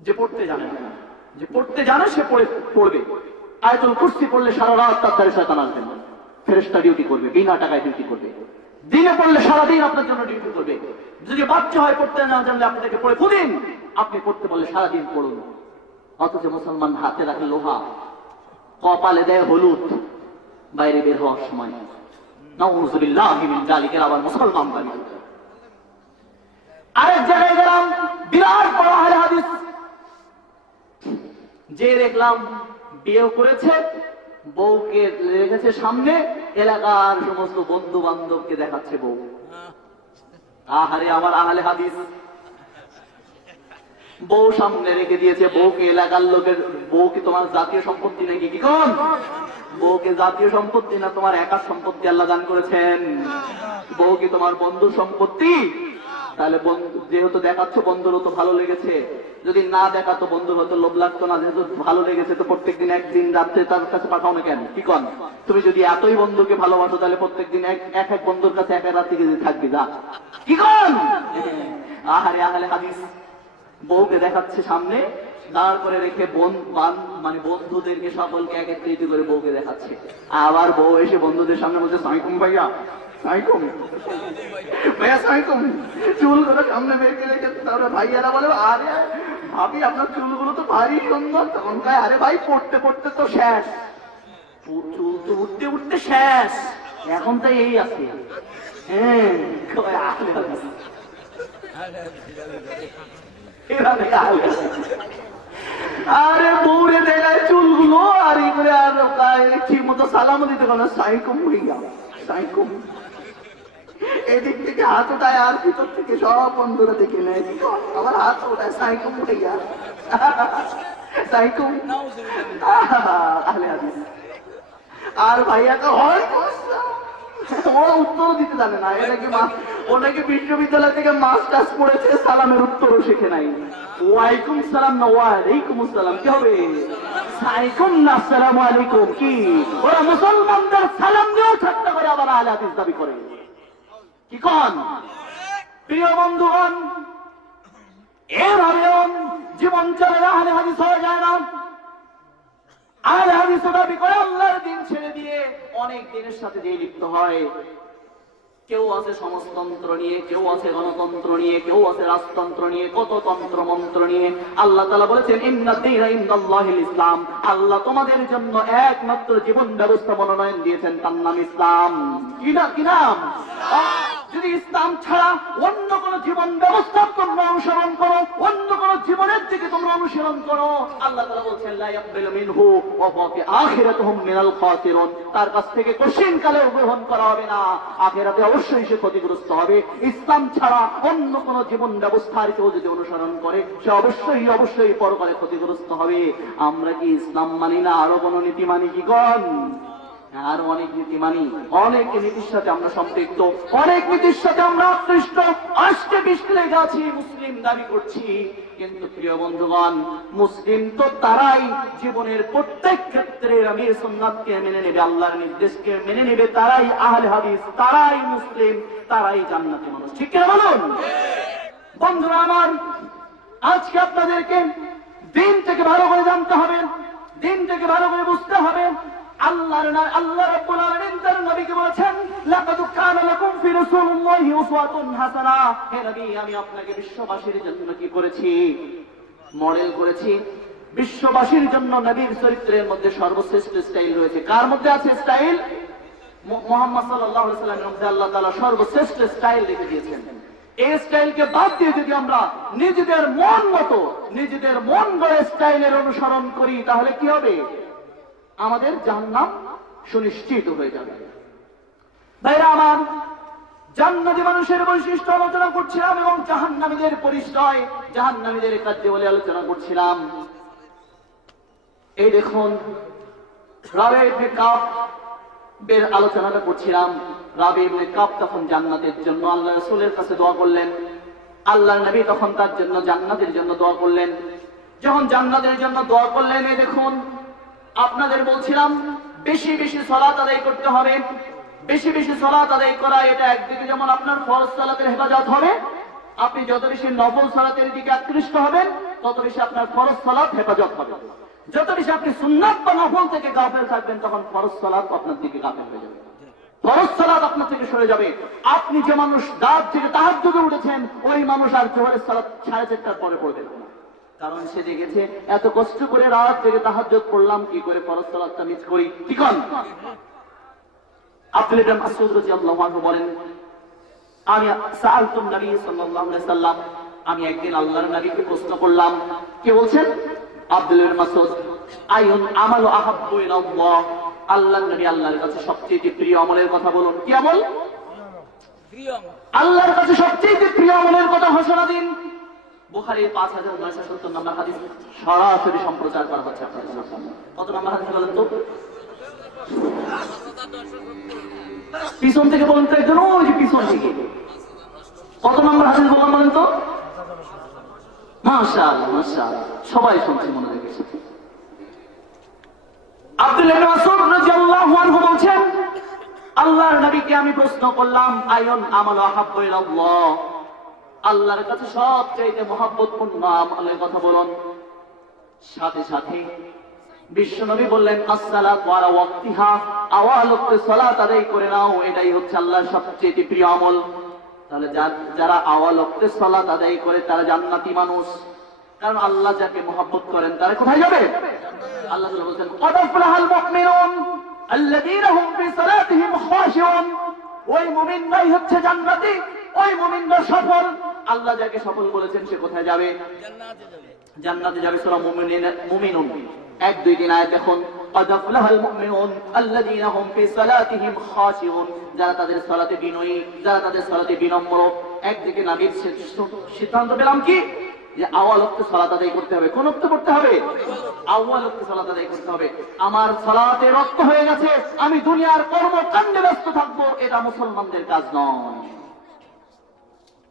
যে পড়তে জানে না, যে পড়তে জানে সে পড়বে। আয়াতুল কুরসি পড়লে সারা রাত তার দ্বারে শয়তান আসবে না, ফেরেশতা ডিউটি করবে, বিনা টাকায় ডিউটি করবে। দিনে পড়লে সারাদিন আপনার জন্য ডিউটি করবে। যদি বাচ্চা হয় পড়তে না জানলে আপনাকে পড়ে দিন, আপনি পড়তে বললে সারাদিন পড়ুন। অথচ মুসলমান হাতে রাখে লোহা, কপালে দেয় হলুদ, বাইরে বের হওয়ার সময় নাউযুবিল্লাহি মিন যালিকা, আবার মুসলমান দাবি। আরেক জায়গায় গেলাম, বিরাট বড় আহলে হাদিস, যে দেখলাম বিয়ে করেছে, বউকে রেখেছে সামনে, এলাকার সমস্ত বন্ধু বান্ধবকে দেখাচ্ছে বউ। আহারে আমার আহলে হাদিস, বউ সামনে রেখে দিয়েছে, বউকে এলাকার লোকের, বউ কি তোমার জাতীয় সম্পত্তি নাকি? কি কোন বউকে জাতীয় সম্পত্তি না, তোমার একার সম্পত্তি আল্লাহ দান করেছেন। বউ কি তোমার বন্ধুর সম্পত্তি? তাহলে বন্ধু যেহেতু দেখাচ্ছ, বন্ধুরও তো ভালো লেগেছে। যদি না দেখাতো বন্ধুর হয়তো লোভ লাগতো না, যেহেতু ভালো লেগেছে তো প্রত্যেকদিন একদিন রাত্রে তার কাছে পাঠাও না কেন? কি কন? তুমি যদি এতই বন্ধুকে ভালোবাসো তাহলে প্রত্যেকদিন এক এক বন্ধুর কাছে এক এক রাত্রি থাকবি, যা। কি কন? আহারে আহলে হাদিস, বউকে দেখাচ্ছে সামনে, দাঁড় করে রেখে মানে বন্ধুদেরকে সকলকে একত্রিত করে বউকে দেখাচ্ছে। আবার বউ এসে বন্ধুদের সামনে বলছে, সাইকুম ভাইয়া, সাইকুম ভাইয়া, সাইকুম। চুলগুলো সামনে বেঁকে রেখে তারপরে ভাইয়ারা বলে, আরে ভাবি আপনার চুলগুলো তো ভারী সুন্দর। তখন কয়, আরে ভাই পড়তে পড়তে তো শেষ, চুল তো উঠতে উঠতে শেষ, এখন তো এই আছে। হ্যাঁ, আরে বউরে দেখায় চুলগুলো, আর এই করে আর ঠিক মতো সালামও দিতে পারো, সাইকুম ভাইয়া, সাইকুম। এদিক থেকে হাত ওঠায় আর ভিতর থেকে সব বন্ধুরা দেখে নেয়, আমার হাত ওঠায়, সাইকুম ভাইয়া, সাইকুম। আহলে হাদিস। আর ভাইয়াকে হয় ওরা উত্তর দিতে জানে না। ওনাকে বিশ্ববিদ্যালয় থেকে মাস্টার্স পড়েছে, সালামের উত্তরও শিখে নাই। ওয়ালাইকুম সালাম না ওয়ালাইকুম আসসালাম, কি হবে? সাইকুম না আসসালামু আলাইকুম। কি ওরা মুসলমানদের সালাম দিয়েও ঠাট্টা করে, আবার আহলে হাদিস দাবি করে। কি কন? প্রিয় বন্ধুগণ, এভাবেও জীবন চলে, আহলে হাদিস হয়ে যায় না। আহলে হাদিস দাবি করে আল্লাহর দ্বীন ছেড়ে দিয়ে অনেক দিনের সাথে যে লিপ্ত হয়। কেউ আছে সমাজতন্ত্র নিয়ে, কেউ আছে গণতন্ত্র নিয়ে, কেউ আছে রাজতন্ত্র নিয়ে, কত তন্ত্র মন্ত্র নিয়ে। আল্লাহ তাআলা বলেছেন, ইন্না দীনা ইনদাল্লাহিল ইসলাম, আল্লাহ তোমাদের জন্য একমাত্র জীবন ব্যবস্থা মনোনয়ন দিয়েছেন, তার নাম ইসলাম। কি নাম? যদি ইসলাম ছাড়া অন্য কোন জীবন ব্যবস্থা তোমরা অনুসরণ করো, অন্য কোন জীবনের দিকে তোমরা অনুসরণ করো, আল্লাহ তাআলা বলছেন, লা ইয়াকবালু মিনহু ওয়া হুয়া ফি আখিরাতিহিম মিনাল খাসিরুন, তার কাছ থেকে কোশ্চেন কালেও গ্রহণ করা হবে না, আখিরাতে অবশ্যই সে ক্ষতিগ্রস্ত হবে। ইসলাম ছাড়া অন্য কোন জীবন ব্যবস্থার কেউ যদি অনুসরণ করে, সে অবশ্যই পরকালে ক্ষতিগ্রস্ত হবে। আমরা কি ইসলাম মানি না আরো কোন নীতি মানি? কি গণ? আর অনেক নীতি মানি, অনেক নীতির সাথে আমরা সম্পৃক্ত, অনেক নীতির সাথে আমরা আকৃষ্ট, আজকে বিশ্লে গেছি, মুসলিম দাবি করছি। কিন্তু প্রিয় বন্ধুগণ, মুসলিম তো তারাই জীবনের প্রত্যেক ক্ষেত্রে আমির সুন্নাতকে মেনে নেবে, আল্লাহর নির্দেশকে মেনে নেবে, তারাই আহলে হাদিস, তারাই মুসলিম, তারাই জান্নাতি মানুষ। ঠিক কিনা বলুন? বন্ধুরা আমার, আজকে আপনাদেরকে দিন থেকে ভালো করে জানতে হবে, দিন থেকে ভালো করে বুঝতে হবে। আল্লাহ রাব্বুল আলামিন তার নবীকে বলেছেন, লাকাদ কানা লাকুম ফি রাসূলিল্লাহি উসওয়াতুন হাসানাহ। হে নবী, আমি আপনাকে বিশ্ববাসীর জন্য কি করেছি? মডেল করেছি। বিশ্ববাসীর জন্য নবীর চরিত্রের মধ্যে সর্বশ্রেষ্ঠ স্টাইল রয়েছে। কার মধ্যে আছে স্টাইল? মুহাম্মদ সাল্লাল্লাহু আলাইহি ওয়াসাল্লামের মধ্যে আল্লাহ তাআলা সর্বশ্রেষ্ঠ স্টাইল রেখে দিয়েছেন। এই স্টাইলকে বাদ দিয়ে যদি আমরা নিজেদের মন মতো, নিজেদের মন গড়ে স্টাইলের অনুসরণ করি, তাহলে কি হবে? আমাদের জান্নাত সুনিশ্চিত হয়ে যাবে। ভাইরা আমার, জান্নাতি মানুষের বৈশিষ্ট্য আলোচনা করছিলাম এবং জাহান্নামীদের পরিচয়, জাহান্নামীদের কার্যাবলী আলোচনা করছিলাম। এই দেখুন, রাবে ইবনে কাব বের আলোচনাটা করছিলাম। রাবি ইবনে কাব তখন জান্নাতের জন্য আল্লাহ রাসূলের কাছে দোয়া করলেন। আল্লাহর নবী তখন তার জন্য জান্নাতের জন্য দোয়া করলেন। যখন জান্নাতের জন্য দোয়া করলেন, এই দেখুন আপনাদের বলছিলাম বেশি বেশি সালাত আদায় করতে হবে। বেশি বেশি সালাত আদায় করা, এটা একদিকে যেমন আপনার ফরজ সালাতের হেফাজত হবে, আপনি যত বেশি নফল সালাতের দিকে আকৃষ্ট হবেন তত বেশি আপনার ফরজ সালাত হেফাজত হবে। যত বেশি আপনি সুন্নাত বা নফল থেকে গাফেল থাকবেন তখন ফরজ সালাত আপনার দিকে গাফেল হয়ে যাবে, ফরজ সালাত আপনার থেকে সরে যাবে। আপনি যে মানুষ রাত থেকে তাহাজ্জুদে উঠেছেন, ওই মানুষ আর জোহরের সালাত 4:30টার পরে পড়বেন না, কারণ সে জেগেছে এত কষ্ট করে রাত থেকে তাহাজ্জুদ পড়লাম, কি করে ফরজ সালাতটা মিস করি। ঠিক না? আব্দুল্লাহ ইবনে মাসউদ রাদিয়াল্লাহু আনহু বলেন, আমি সাআলতুন নবী সাল্লাল্লাহু আলাইহি সাল্লাম, আমি একদিন আল্লাহর নবীকে প্রশ্ন করলাম। কে বলছেন? আব্দুল্লাহ ইবনে মাসউদ। আইয়ুল আমালু আহাব্বু ইলাল্লাহ, আল্লাহর নবী আল্লাহর কাছে সবচেয়ে প্রিয় আমলের কথা বলুন। কি আমল? আল্লাহর কাছে সবচেয়ে প্রিয় আমলের কথা ঘোষণা দিন। বুখারীর 5970 নম্বর হাদিস সরাসরি সম্প্রচার করা হচ্ছে আপনাদের সামনে। কত নম্বর হাদিস বলেন তো? পিছন থেকে বলেন তো, একজন ওই যে পিছন থেকে। কত নম্বর হাদিস বললাম বলেন তো? মাশাআল্লাহ মাশাআল্লাহ, সবাই শুনছে মনে রেখেছে। আব্দুল্লাহ ইবনে মাসউদ রাদিয়াল্লাহু আনহু বলছেন, আল্লাহর নবীকে আমি প্রশ্ন করলাম, আইয়ুল আমালু আহাব্বু ইলাল্লাহ, আল্লাহর কাছে সবচেয়ে মহব্বতপূর্ণ আমলের কথা বলুন। সাথে সাথে বিশ্বনবী বললেন, আসসালাতু আলা ওয়াক্তিহা, আওয়াল ওয়াক্তে সালাত আদায় করে নাও, এটাই হচ্ছে আল্লাহর সবচেয়ে প্রিয় আমল। তাহলে যারা আওয়াল ওয়াক্তে সালাত আদায় করে তারা জান্নাতি মানুষ, কারণ আল্লাহ যাকে মহব্বত করেন তারা কোথায় যাবে? আল্লাহ তাআলা বলেন, ক্বাদ আফলাহাল মুমিনুন আল্লাযীনা হুম ফি সালাতিহিম খাশিউন, ওই মুমিনরাই হচ্ছে জান্নাতি, ওই মুমিনরা সফল। আল্লাহ যাকে সফল বলেছেন সে কোথায় যাবে? জান্নাতে যাবে। জান্নাতে যাবে। সূরা মুমিনুন 1-2-3 আয়াত দেখুন, ক্বাদ আফলাহাল মুমিনুন আল্লাযীনা হুম ফি সালাতিহিম খাশিউন, যারা তাদের সালাতে বিনয়ী, যারা তাদের সালাতে বিনম্র। একদিকে নবীর সিদ্ধান্ত পেলাম কি, যে আওয়াল ওয়াক্তে সালাত আদায় করতে হবে। কোন ওয়াক্তে করতে হবে? আওয়াল ওয়াক্তে সালাত আদায় করতে হবে। আমার সালাতে রক্ত হয়ে গেছে, আমি দুনিয়ার কর্মকাণ্ডে ব্যস্ত থাকবো, এটা মুসলমানদের কাজ নয়।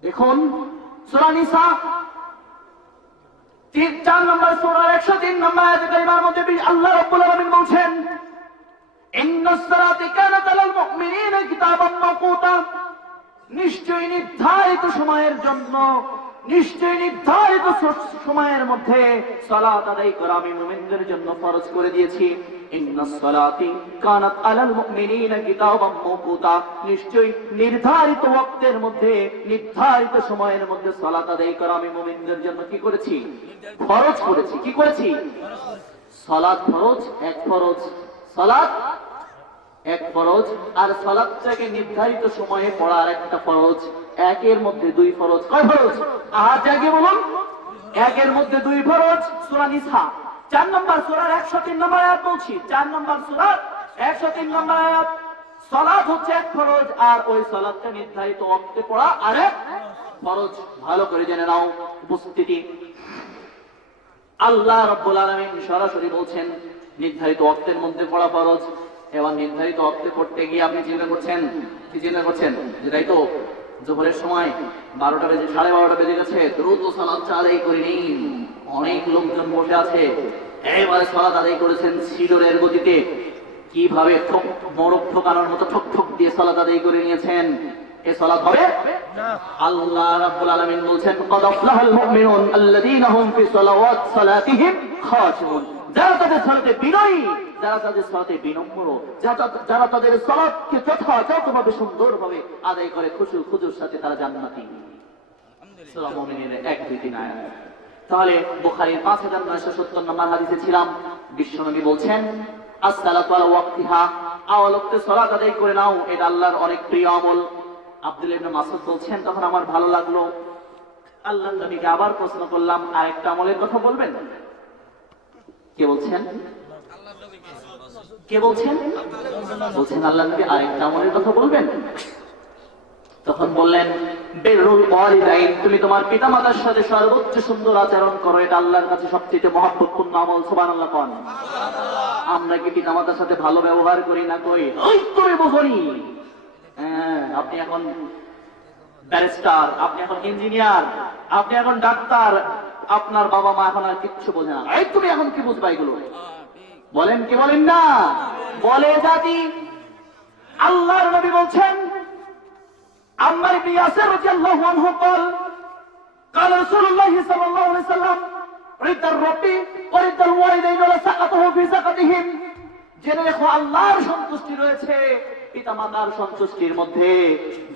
দেখুন সূরা নিসা 4 নম্বর সূরার 103 নম্বর আয়াতে কারিমার মধ্যে আল্লাহ রাব্বুল আলামিন বলছেন, ইন্নাস সালাতা কানাত আলাল মুমিনিনা কিতাবান মাওকুতা, নিশ্চয়ই নির্ধারিত সময়ের জন্য, নিশ্চয়ই নির্ধারিত সময়ের মধ্যে সালাত আদায় করা আমি মুমিনদের জন্য ফরজ করে দিয়েছি। ইন্নাস সালাতি কানাত আলাল মুমিনিনা কিতাবান মাওকুতা, নিশ্চয়ই নির্ধারিত ওয়াক্তের মধ্যে, নির্ধারিত সময়ের মধ্যে সালাত আদায় করা আমি মুমিনদের জন্য কি করেছি? ফরজ করেছি। কি করেছি? সালাত ফরজ, এক ফরজ। সালাত এক ফরজ, আর সালাতটাকে নির্ধারিত সময়ে পড়ার একটা ফরজ। একের মধ্যে 2 ফরজ। কয় ফরজ? আর জায়গায় বলুন, একের মধ্যে 2 ফরজ। সূরা নিসা 4 নম্বর সূরার 103 নম্বর আয়াত বলছি, 4 নম্বর সূরার 103 নম্বর আয়াত। সালাত হচ্ছে এক ফরজ, আর ওই সালাতটা নির্ধারিত ওয়াক্তে পড়া আরেক ফরজ। ভালো করে জেনে নাও উপস্থিতি। আল্লাহ রাব্বুল আলামিন সরাসরি বলছেন নির্ধারিত ওয়াক্তের মধ্যে পড়া ফরজ। এবার নির্ধারিত ওয়াক্তে পড়তে গিয়ে আপনি চিন্তা করছেন, কি চিন্তা করছেন? যেটাই তো জোহরের সময় 12টা বেজে 12:30 বেজে গেছে, দ্রুত সালাত আদায় করে নিন। অনেক লোকজন বসে আছে, এবারে সালাত আদায় করেছেন সিডরের গতিতে, কিভাবে মোরগ ঠোকানোর মতো ঠক ঠক দিয়ে সালাত আদায় করে নিয়েছেন। এ সালাত হবে না। আল্লাহ রাব্বুল আলামিন বলছেন, ক্বাদ আফলাহাল মুমিনুন আল্লাযীনা হুম ফি সালাতিহিম খাশিউন, যারা তাদের সালাতে বিনয়ী, যারা তাদের সালাতে বিনম্র, যারা তাদের সালাতকে যথাযথভাবে সুন্দরভাবে আদায় করে খুশুর সাথে, তারা জান্নাতি। সূরা মুমিনের 1-2-3 আয়াত। তাহলে বুখারীর 5970 নম্বর হাদিসে ছিলাম, বিশ্বনবী বলছেন, আসসালাতু আলা ওয়াক্তিহা, আওয়াল ওয়াক্তে সালাত আদায় করে নাও, এটা আল্লাহর অনেক প্রিয় আমল। আব্দুল্লাহ ইবনে মাসউদ বলছেন, তখন আমার ভালো লাগলো। আল্লাহর নবীকে আবার প্রশ্ন করলাম, আরেকটা আমলের কথা বলবেন? কে বলছেন? কে বলছেন? বলছেন আল্লাহর নবী আরেকটা আমলের কথা বলবেন? তখন বললেন, বিররুল ওয়ালিদাইন, তুমি তোমার পিতামাতার সাথে সর্বোচ্চ সুন্দর আচরণ করো, এটা আল্লাহর কাছে সবচেয়ে মহব্বতপূর্ণ আমল। সুবহানাল্লাহ কোন? আমরা কি পিতামাতার সাথে ভালো ব্যবহার করি না? কই? ওই তুমি বুঝনি, হ্যাঁ, আপনি এখন ব্যারিস্টার, আপনি এখন ইঞ্জিনিয়ার, আপনি এখন ডাক্তার, আপনার বাবা মা এখন আর কিচ্ছু বোঝে না। এই তুমি এখন কি বুঝবা এগুলো? বলেন কি বলেন না? বলে জাতি। আল্লাহর নবী বলছেন, আম্মার ইবনে ইয়াসির রাদিয়াল্লাহু আনহু قال قال رسول الله صلى الله عليه وسلم رضا الرب ورضا الوالدين ولا سقطه في سقطهم। জেনে রেখো আল্লাহর সন্তুষ্টি রয়েছে পিতামাতার সন্তুষ্টির মধ্যে।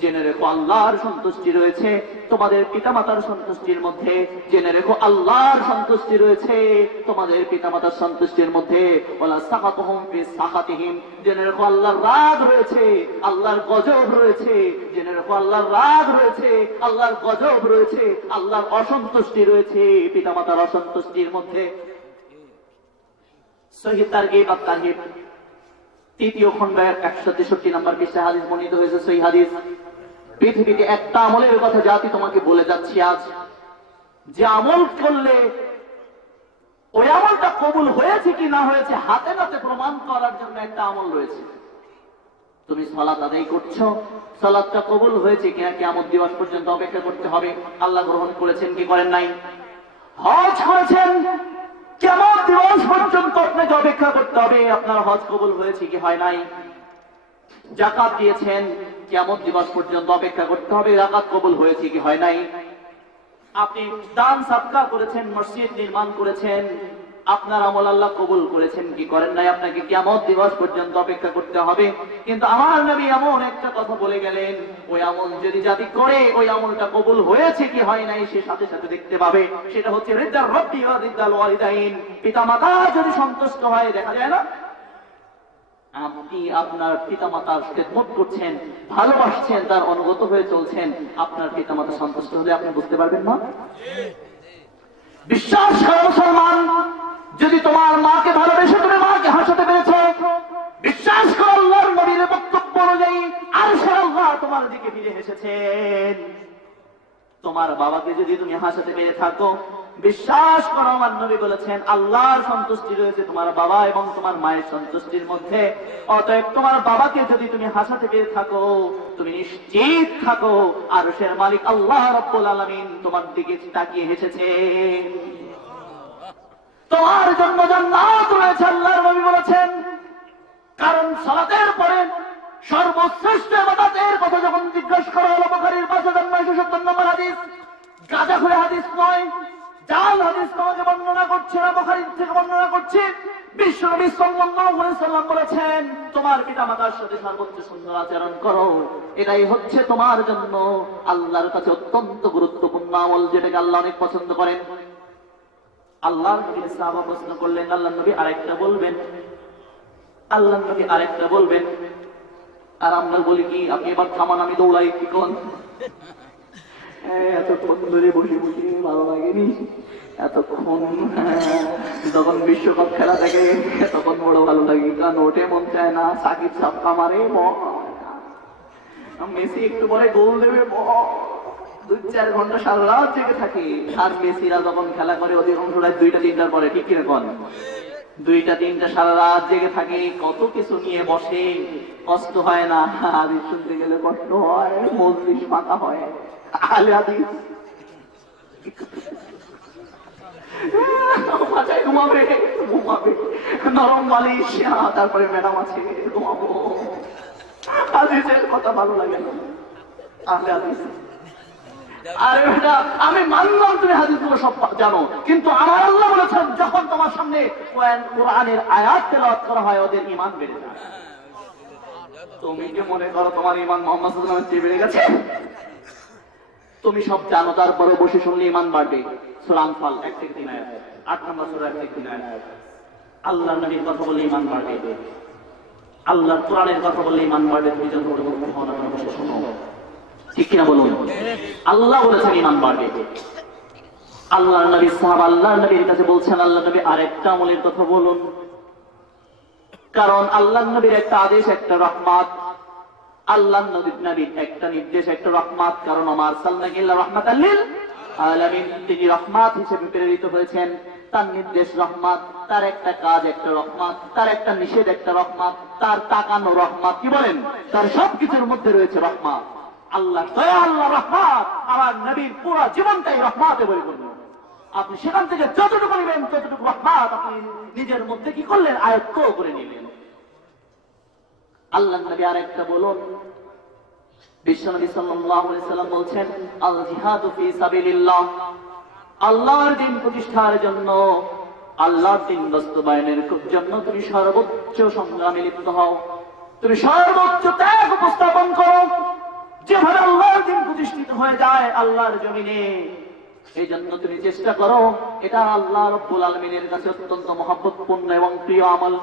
জেনে রেখো আল্লাহর সন্তুষ্টি রয়েছে তোমাদের পিতামাতার সন্তুষ্টির মধ্যে। জেনে রেখো আল্লাহর সন্তুষ্টি রয়েছে তোমাদের পিতামাতার সন্তুষ্টির মধ্যে। ওয়ালা সাকাতুহুম ফি সাকাতিহিম। জেনে রেখো আল্লাহর রাগ রয়েছে, আল্লাহর গজব রয়েছে। জেনে রেখো আল্লাহর রাগ রয়েছে, আল্লাহর গজব রয়েছে, আল্লাহর অসন্তুষ্টি রয়েছে পিতামাতার অসন্তুষ্টির মধ্যে। সহিহ তারগিব আত তারহিব 3য় খণ্ডের 163 নম্বর পৃষ্ঠায় হাদিস বর্ণিত হয়েছে। সেই হাদিস, পৃথিবীতে একটা আমলের কথা জাতি তোমাকে বলে যাচ্ছি আজ, যে আমল করলে ওই আমলটা কবুল হয়েছে কি না হয়েছে হাতে নাতে প্রমাণ করার জন্য একটা আমল রয়েছে। তুমি সালাত আদায় করছো, সালাতটা কবুল হয়েছে কিনা কিয়ামত দিবস পর্যন্ত অপেক্ষা করতে হবে। আল্লাহ গ্রহণ করেছেন কি করেন নাই? হজ করেছেন, কিয়ামত দিবস পর্যন্ত আপনাকে অপেক্ষা করতে হবে আপনার হজ কবুল হয়েছে কি হয় নাই। যাকাত দিয়েছেন, কিয়ামত দিবস পর্যন্ত অপেক্ষা করতে হবে যাকাত কবুল হয়েছে কি হয় নাই। আপনি দান সাদকা করেছেন, মসজিদ নির্মাণ করেছেন, আপনার আমল আল্লাহ কবুল করেছেন কি করেন নাই, আপনাকে কিয়ামত দিবস পর্যন্ত অপেক্ষা করতে হবে। কিন্তু আমার নবী এমন একটা কথা বলে গেলেন, ওই আমল যদি জাতি করে ওই আমলটা কবুল হয়েছে কি হয় নাই সে সাথে সাথে দেখতে পাবে। সেটা হচ্ছে রিদার রব্বি ওয়া রিদাল ওয়ালিদাইন। পিতামাতা যদি সন্তুষ্ট হয়, দেখা যায় না আপনি আপনার পিতামাতার খেদমত করছেন, ভালোবাসছেন, তার অনুগত হয়ে চলছেন, আপনার পিতামাতা সন্তুষ্ট হলে আপনি বুঝতে পারবেন না। বিশ্বাস করো মুসলমান, যদি তোমার মাকে ভালোবেসে তুমি মাকে হাসাতে পেরেছ, বিশ্বাস করো আল্লাহর নবীর বক্তব্য অনুযায়ী আরশের আল্লাহ তোমার দিকে ফিরে এসেছেন। তোমার বাবাকে যদি তুমি হাসাতে পেরে থাকো, বিশ্বাস করো আমার নবী বলেছেন আল্লাহর সন্তুষ্টি রয়েছে তোমার বাবা এবং তোমার মায়ের সন্তুষ্টির মধ্যে। অতএব তোমার বাবাকে যদি তুমি হাসাতে পেরে থাকো, তুমি নিশ্চিত থাকো আরশের মালিক আল্লাহ রাব্বুল আলামিন তোমার দিকে তাকিয়ে হেসেছে। তোমার জন্য জান্নাত রয়েছে আল্লাহর নবী বলেছেন। কারণ সালাতের পরে সর্বশ্রেষ্ঠ ইবাদতের কথা যখন জিজ্ঞাসা করা হলো, বুখারীর 5970 নম্বর হাদিস, গাঁজাখুরি হাদিস নয়, জাল হাদিস তোমাকে বর্ণনা করছে না, বুখারী থেকে বর্ণনা করছে। বিশ্বনবী সাল্লাল্লাহু আলাইহি সাল্লাম বলেছেন তোমার পিতামাতার সাথে সর্বোচ্চ সুন্দর আচরণ করো, এটাই হচ্ছে তোমার জন্য আল্লাহর কাছে অত্যন্ত গুরুত্বপূর্ণ আমল, যেটাকে আল্লাহ অনেক পছন্দ করেন। আল্লাহর নবী সাহাবা প্রশ্ন করলেন, আল্লাহর নবী আরেকটা বলবেন, আল্লাহর নবী আরেকটা বলবেন। আর আমরা বলি কি, আপনি এবার থামান, আমি দৌড়াই কি কোন এতক্ষণ ধরে বসে বসে ভালো লাগেনি, এতক্ষণ যখন বিশ্বকাপ খেলা থাকে তখন বড় ভালো লাগে, কারণ ওঠে মন চায় না, সাকিব সাপকা মারে, মেসি একটু পরে গোল দেবে, 2-4 ঘন্টা সারা রাত জেগে থাকে। আর মেসিরা যখন খেলা করে অধিকাংশ রাত 2টা-3টার পরে, ঠিক কিরকম 2টা-3টা সারা রাত জেগে থাকে, কত কিছু নিয়ে বসে, কষ্ট হয় না? হাদিস শুনতে গেলে কষ্ট হয়, মজলিস ফাঁকা হয়, আহলে হাদিস মাথায় ঘুমাবে, নরম বালিশ, তারপরে ম্যাডাম আছে, ঘুমাবো। হাদিসের কথা ভালো লাগে না, আহলে হাদিস। আরে বেটা, আমি মানলাম তুমি হাদিসগুলো সব জানো, কিন্তু আমার আল্লাহ বলেছেন যখন তোমার সামনে কোরআনের আয়াত তেলাওয়াত করা হয় ওদের ঈমান বেড়ে যায়। তুমি কি মনে করো তোমার ঈমান মুহাম্মদ সাল্লাল্লাহু আলাইহি ওয়াসাল্লামের চেয়ে বেড়ে গেছে? তুমি সব জানো, তারপরে বসে শুনলে ঈমান বাড়বে। সূরা আনফাল 1-3 আয়াত, 8 নম্বর সূরা 1-3 আয়াত। আল্লাহর নবীর কথা বললে ঈমান বাড়বে, আল্লাহর কোরআনের কথা বললে ঈমান বাড়বে। তুমি যখন বসে শোনো, ঠিক কিনা বলুন? আল্লাহ বলেছেন ঈমান বাড়বে। আল্লাহর নবী সাহাবা আল্লাহর নবীর কাছে বলছেন, আল্লাহর নবী আরেকটা আমলের কথা বলুন, কারণ আল্লাহর নবীর একটা আদেশ, একটা রহমত। আল্লাহর নবীর একটা নির্দেশ, একটা রহমত। কারণ ওমা আরসালনাকা ইল্লা রাহমাতাল লিল আলামিন, তিনি রহমত হিসেবে প্রেরিত হয়েছেন। তার নির্দেশ রহমত, তার একটা কাজ একটা রহমত, তার একটা নিষেধ একটা রহমত, তার তাকানো রহমত, কি বলেন, তার সবকিছুর মধ্যে রয়েছে রহমত। আল্লাহ দয়া, আল্লাহ রহমত, আমার নবীর পুরো জীবনটাই রহমতে পরিপূর্ণ। আপনি সেখান থেকে যতটুকু নেবেন ততটুকু রহমত আপনি নিজের মধ্যে কি করলেন, আয়ত্ত করে নিলেন। আল্লাহ নবী আরেকটা বলুন, বিশ্বনবী সাল্লাল্লাহু আলাইহি সাল্লাম বলছেন, আল জিহাদু ফি সাবিলিল্লাহ, আল্লাহর দ্বীন প্রতিষ্ঠার জন্য, আল্লাহর দ্বীন বাস্তবায়নের জন্য তুমি সর্বোচ্চ সংগ্রামে লিপ্ত হও, তুমি সর্বোচ্চ ত্যাগ উপস্থাপন করো, যেভাবে আল্লাহর দ্বীন প্রতিষ্ঠিত হয়ে যায় আল্লাহর জমিনে, এই জন্য তুমি চেষ্টা করো। এটা আল্লাহ রাব্বুল আলামিনের কাছে অত্যন্ত মহব্বতপূর্ণ এবং প্রিয় আমল।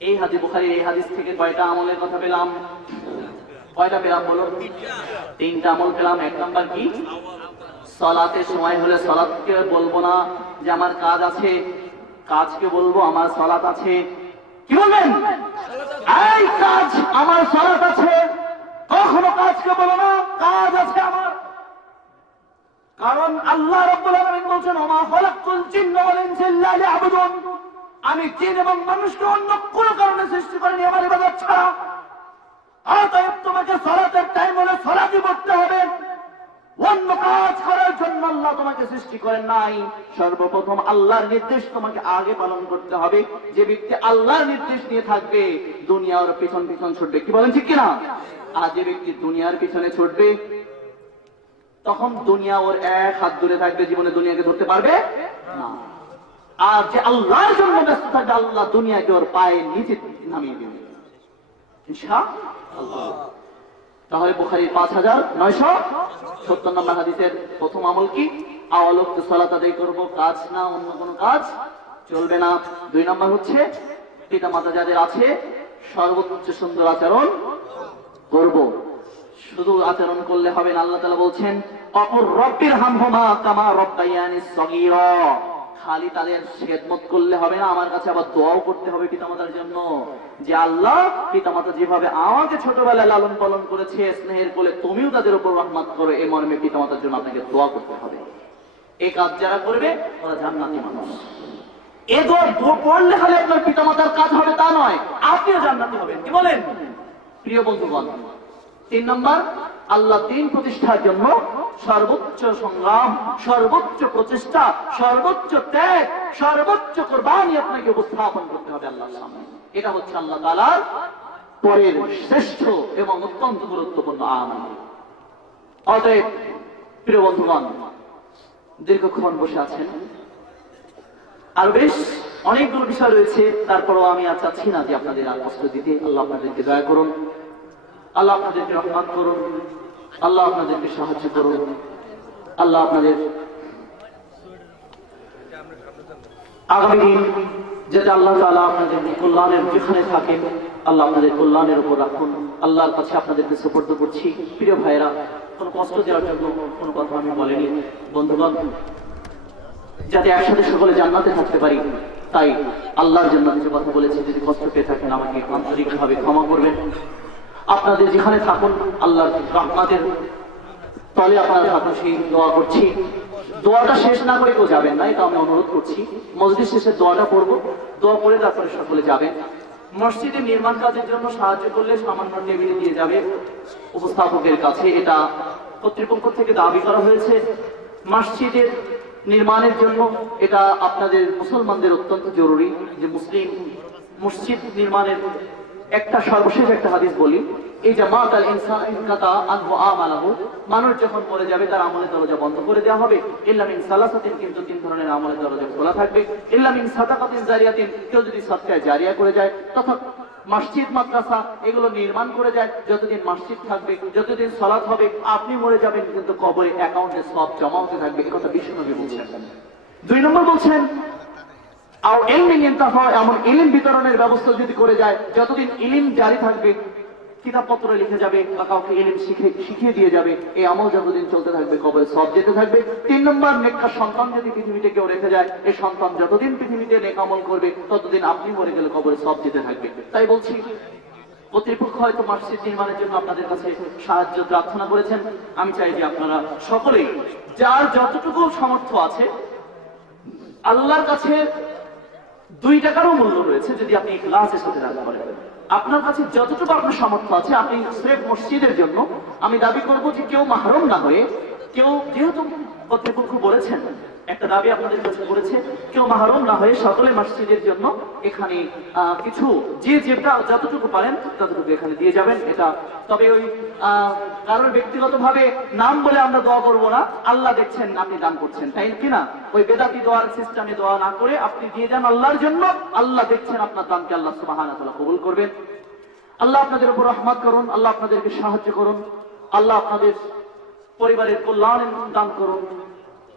এই হাদিস, বুখারীর এই হাদিস থেকে কয়টা আমলের কথা পেলাম? কয়টা পেলাম বলো? 3টা আমল পেলাম। এক নাম্বার কি? সালাতের সময় হলে সালাতকে বলবো না যে আমার কাজ আছে, কাজকে বলবো আমার সালাত আছে। কি বলবেন? এই কাজ আমার সালাত আছে, কখনো কাজকে বলো না কাজ আছে আমার। কারণ আল্লাহ রাব্বুল আলামিন বলেন, ওমা খালাকতুল জিন্না ওয়াল ইনসা ইল্লা লিয়াবুদুন, আমি জিন এবং মানুষকে অন্য কোন কারণে সৃষ্টি করিনি আমার ইবাদত ছাড়া। অতএব তোমাকে সালাতের টাইম হলে সালাতই পড়তে হবে, অন্য কাজ করার জন্য আল্লাহ তোমাকে সৃষ্টি করেন নাই। সর্বপ্রথম আল্লাহর নির্দেশ তোমাকে আগে পালন করতে হবে। যে ব্যক্তি আল্লাহর নির্দেশ নিয়ে থাকবে দুনিয়ার পিছন পিছন ছুটবে। কি বলেন ঠিক কিনা? আর যে ব্যক্তি দুনিয়ার পিছনে ছুটবে তখন দুনিয়া ওর এক হাত দূরে থাকবে, জীবনে দুনিয়াকে ধরতে পারবে না। আর যে আল্লাহর জন্য ব্যস্ত থাকবে আল্লাহ দুনিয়াকে ওর পায়ের নিচে নামিয়ে দেবে ইনশাআল্লাহ। তাহলে বুখারীর 5970 নম্বর হাদিসের প্রথম আমল কি? আওয়ালুক্ত সালাত আদায় করবো, কাজ না, অন্য কোনো কাজ চলবে না। 2 নম্বর হচ্ছে পিতা মাতা যাদের আছে সর্বোচ্চ সুন্দর আচরণ করব। শুধু আচরণ করলে হবে না, আল্লাহ তাআলা বলছেন, অকুর রব্বির হামহুমা কামা রব্বায়ানি সগীরা, খালি তাদের খেদমত করলে হবে না, আমার কাছে আবার দোয়াও করতে হবে পিতামাতার জন্য, যে আল্লাহ পিতামাতা যেভাবে আমাকে ছোটবেলায় লালন পালন করেছে স্নেহের কোলে, তুমিও তাদের উপর রহমত করো, এই মর্মে পিতামাতার জন্য আপনাকে দোয়া করতে হবে। এই কাজ যারা করবে ওরা জান্নাতি মানুষ। এই দোয়া পড়লে খালি আপনার পিতামাতার কাজ হবে তা নয়, আপনিও জান্নাতি হবেন। কি বলেন প্রিয় বন্ধুগণ? 3 নম্বর, আল্লাহ দ্বীন প্রতিষ্ঠার জন্য সর্বোচ্চ সংগ্রাম, সর্বোচ্চ প্রচেষ্টা, সর্বোচ্চ ত্যাগ, সর্বোচ্চ কুরবানি আপনাকে উপস্থাপন করতে হবে আল্লাহর সামনে। এটা হচ্ছে আল্লাহ তাআলার পরের শ্রেষ্ঠ এবং অত্যন্ত গুরুত্বপূর্ণ আমল। অতএব প্রিয় বন্ধুগণ, দীর্ঘক্ষণ বসে আছেন, আর বেশ অনেকগুলো বিষয় রয়েছে, তারপরও আমি আর চাচ্ছি না যে আপনাদের আর কষ্ট দিতে। আল্লাহ আপনাদেরকে দয়া করুন, আল্লাহ আপনাদেরকে রহমত করুন, আল্লাহ আপনাদেরকে সাহায্য করুন, আল্লাহ আপনাদের আগামী দিন যেটা আল্লাহ তাআলা আপনাদের কল্যাণের যেখানে থাকেন আল্লাহ আপনাদের কল্যাণের উপর রাখুন। আল্লাহর কাছে আপনাদেরকে সুপর্দ করছি। প্রিয় ভাইয়েরা, কোনো কষ্ট দেওয়ার জন্য কোনো কথা আমি বলিনি। বন্ধুগণ, যাতে একসাথে সকলে জান্নাতে থাকতে পারি, তাই আল্লাহর জন্য কিছু কথা বলেছি। যদি কষ্ট পেয়ে থাকেন আমাকে আন্তরিকভাবে ক্ষমা করবেন। আপনাদের যেখানে থাকুন আল্লাহর রহমতের তলে আপনারা থাকুন, সেই দোয়া করছি। দোয়াটা শেষ না করে কেউ যাবেন না, এটা আমি অনুরোধ করছি। মসজিদ শেষে দোয়াটা পড়বো, দোয়া পড়ে তারপরে সকলে যাবেন। মসজিদের নির্মাণ কাজের জন্য সাহায্য করলে সামান্য টেবিলে দিয়ে যাবে উপস্থাপকের কাছে। এটা কর্তৃপক্ষ থেকে দাবি করা হয়েছে। মসজিদের নির্মাণের জন্য এটা আপনাদের মুসলমানদের অত্যন্ত জরুরি যে মুসলিম মসজিদ নির্মাণের একটা সর্বশেষ একটা হাদিস বলি, এই যে মাতাল ইনসান ইনকাতা আনহু আমালাহু, মানুষ যখন মরে যাবে তার আমলের দরজা বন্ধ করে দেওয়া হবে। ইল্লা মিন সালাসাতিন, কিন্তু 3 ধরনের আমলের দরজা খোলা থাকবে। ইল্লা মিন সাদাকাতিন জারিয়াতিন, কেউ যদি সাদকা জারিয়া করে যায়, তথা মসজিদ মাদ্রাসা এগুলো নির্মাণ করে যায়, যতদিন মসজিদ থাকবে, যতদিন সালাত হবে, আপনি মরে যাবেন কিন্তু কবরে অ্যাকাউন্টে সব জমা হতে থাকবে। এই কথা বিশ্বনবী বলছেন। 2 নম্বর বলছেন, এমন ইলম বিতরণের ব্যবস্থা যদি করে যায়, যতদিন ইলম জারি থাকবে, কিতাবপত্র লিখে যাবে বা কাউকে ইলম শিখিয়ে দিয়ে যাবে, এই আমল যতদিন চলতে থাকবে কবরে সব যেতে থাকবে। 3 নম্বর, নেককার সন্তান যদি পৃথিবীতে কেউ রেখে যায়, এই সন্তান যতদিন পৃথিবীতে নেক আমল করবে ততদিন আপনি মরে গেলে কবরে সব যেতে থাকবে। তাই বলছি, কর্তৃপক্ষ হয়তো মসজিদ নির্মাণের জন্য আপনাদের কাছে সাহায্য প্রার্থনা করেছেন। আমি চাই যে আপনারা সকলেই যার যতটুকু সামর্থ্য আছে আল্লাহর কাছে 2 টাকারও মূল্য রয়েছে যদি আপনি ইখলাসের সাথে দান করেন। আপনার কাছে যতটুকু আপনার সামর্থ্য আছে, আপনি স্রেফ মসজিদের জন্য, আমি দাবি করব যে কেউ মাহরুম না হয়ে, কেউ যেহেতু কর্তৃপক্ষ বলেছেন, একটা দাবি আপনাদের কাছে করেছে, কেউ মাহরুম না হয়ে সকলে মসজিদের জন্য এখানে কিছু যে যেটা যতটুকু পারেন ততটুকু এখানে দিয়ে যাবেন। এটা তবে ওই কারোর ব্যক্তিগতভাবে নাম বলে আমরা দোয়া করব না, আল্লাহ দেখছেন আপনি দান করছেন, তাই কিনা? ওই বেদাতি দোয়ার সিস্টেমে দোয়া না করে আপনি দিয়ে যান আল্লাহর জন্য, আল্লাহ দেখছেন আপনার দানকে, আল্লাহ সুবহানাহু ওয়া তাআলা কবুল করবেন। আল্লাহ আপনাদের উপর রহমত করুন, আল্লাহ আপনাদেরকে সাহায্য করুন, আল্লাহ আপনাদের পরিবারের কল্যাণ দান করুন।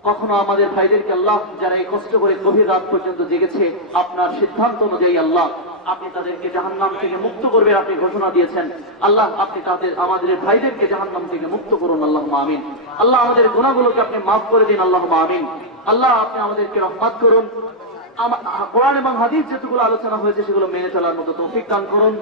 কখনো আমাদের ভাইদেরকে আল্লাহ, যারা এই কষ্ট করে গভীর রাত পর্যন্ত জেগেছে, আপনার সিদ্ধান্ত অনুযায়ী আল্লাহ আপনি তাদেরকে জাহান্নাম থেকে মুক্ত করবেন, আপনি ঘোষণা দিয়েছেন। আল্লাহ আপনি আমাদের ভাইদেরকে জাহান্নাম থেকে মুক্ত করুন, আল্লাহুম্মা আমিন। আল্লাহ আমাদের গুনাহগুলোকে আপনি মাফ করে দিন, আল্লাহুম্মা আমিন। আল্লাহ আপনি আমাদেরকে রহমত করুন, কোরআন এবং হাদিস যেগুলো আলোচনা হয়েছে সেগুলো মেনে চলার মতো তৌফিক দান করুন।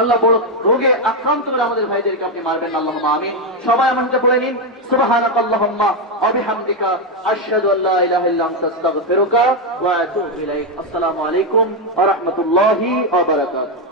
আল্লাহ বড় রোগে আক্রান্ত করে আমাদের ভাইদেরকে আপনি মারবেন, আল্লাহুম্মা আমিন। সবাই আমাকে বলে নিন, সুবহানাকাল্লাহুম্মা ওয়া বিহামদিকা আশহাদু আল্লা ইলাহা ইল্লা আনতা আস্তাগফিরুকা ওয়া আতুবু ইলাইক। আসসালামু আলাইকুম ওয়া রাহমাতুল্লাহি ওয়া বারাকাতুহু।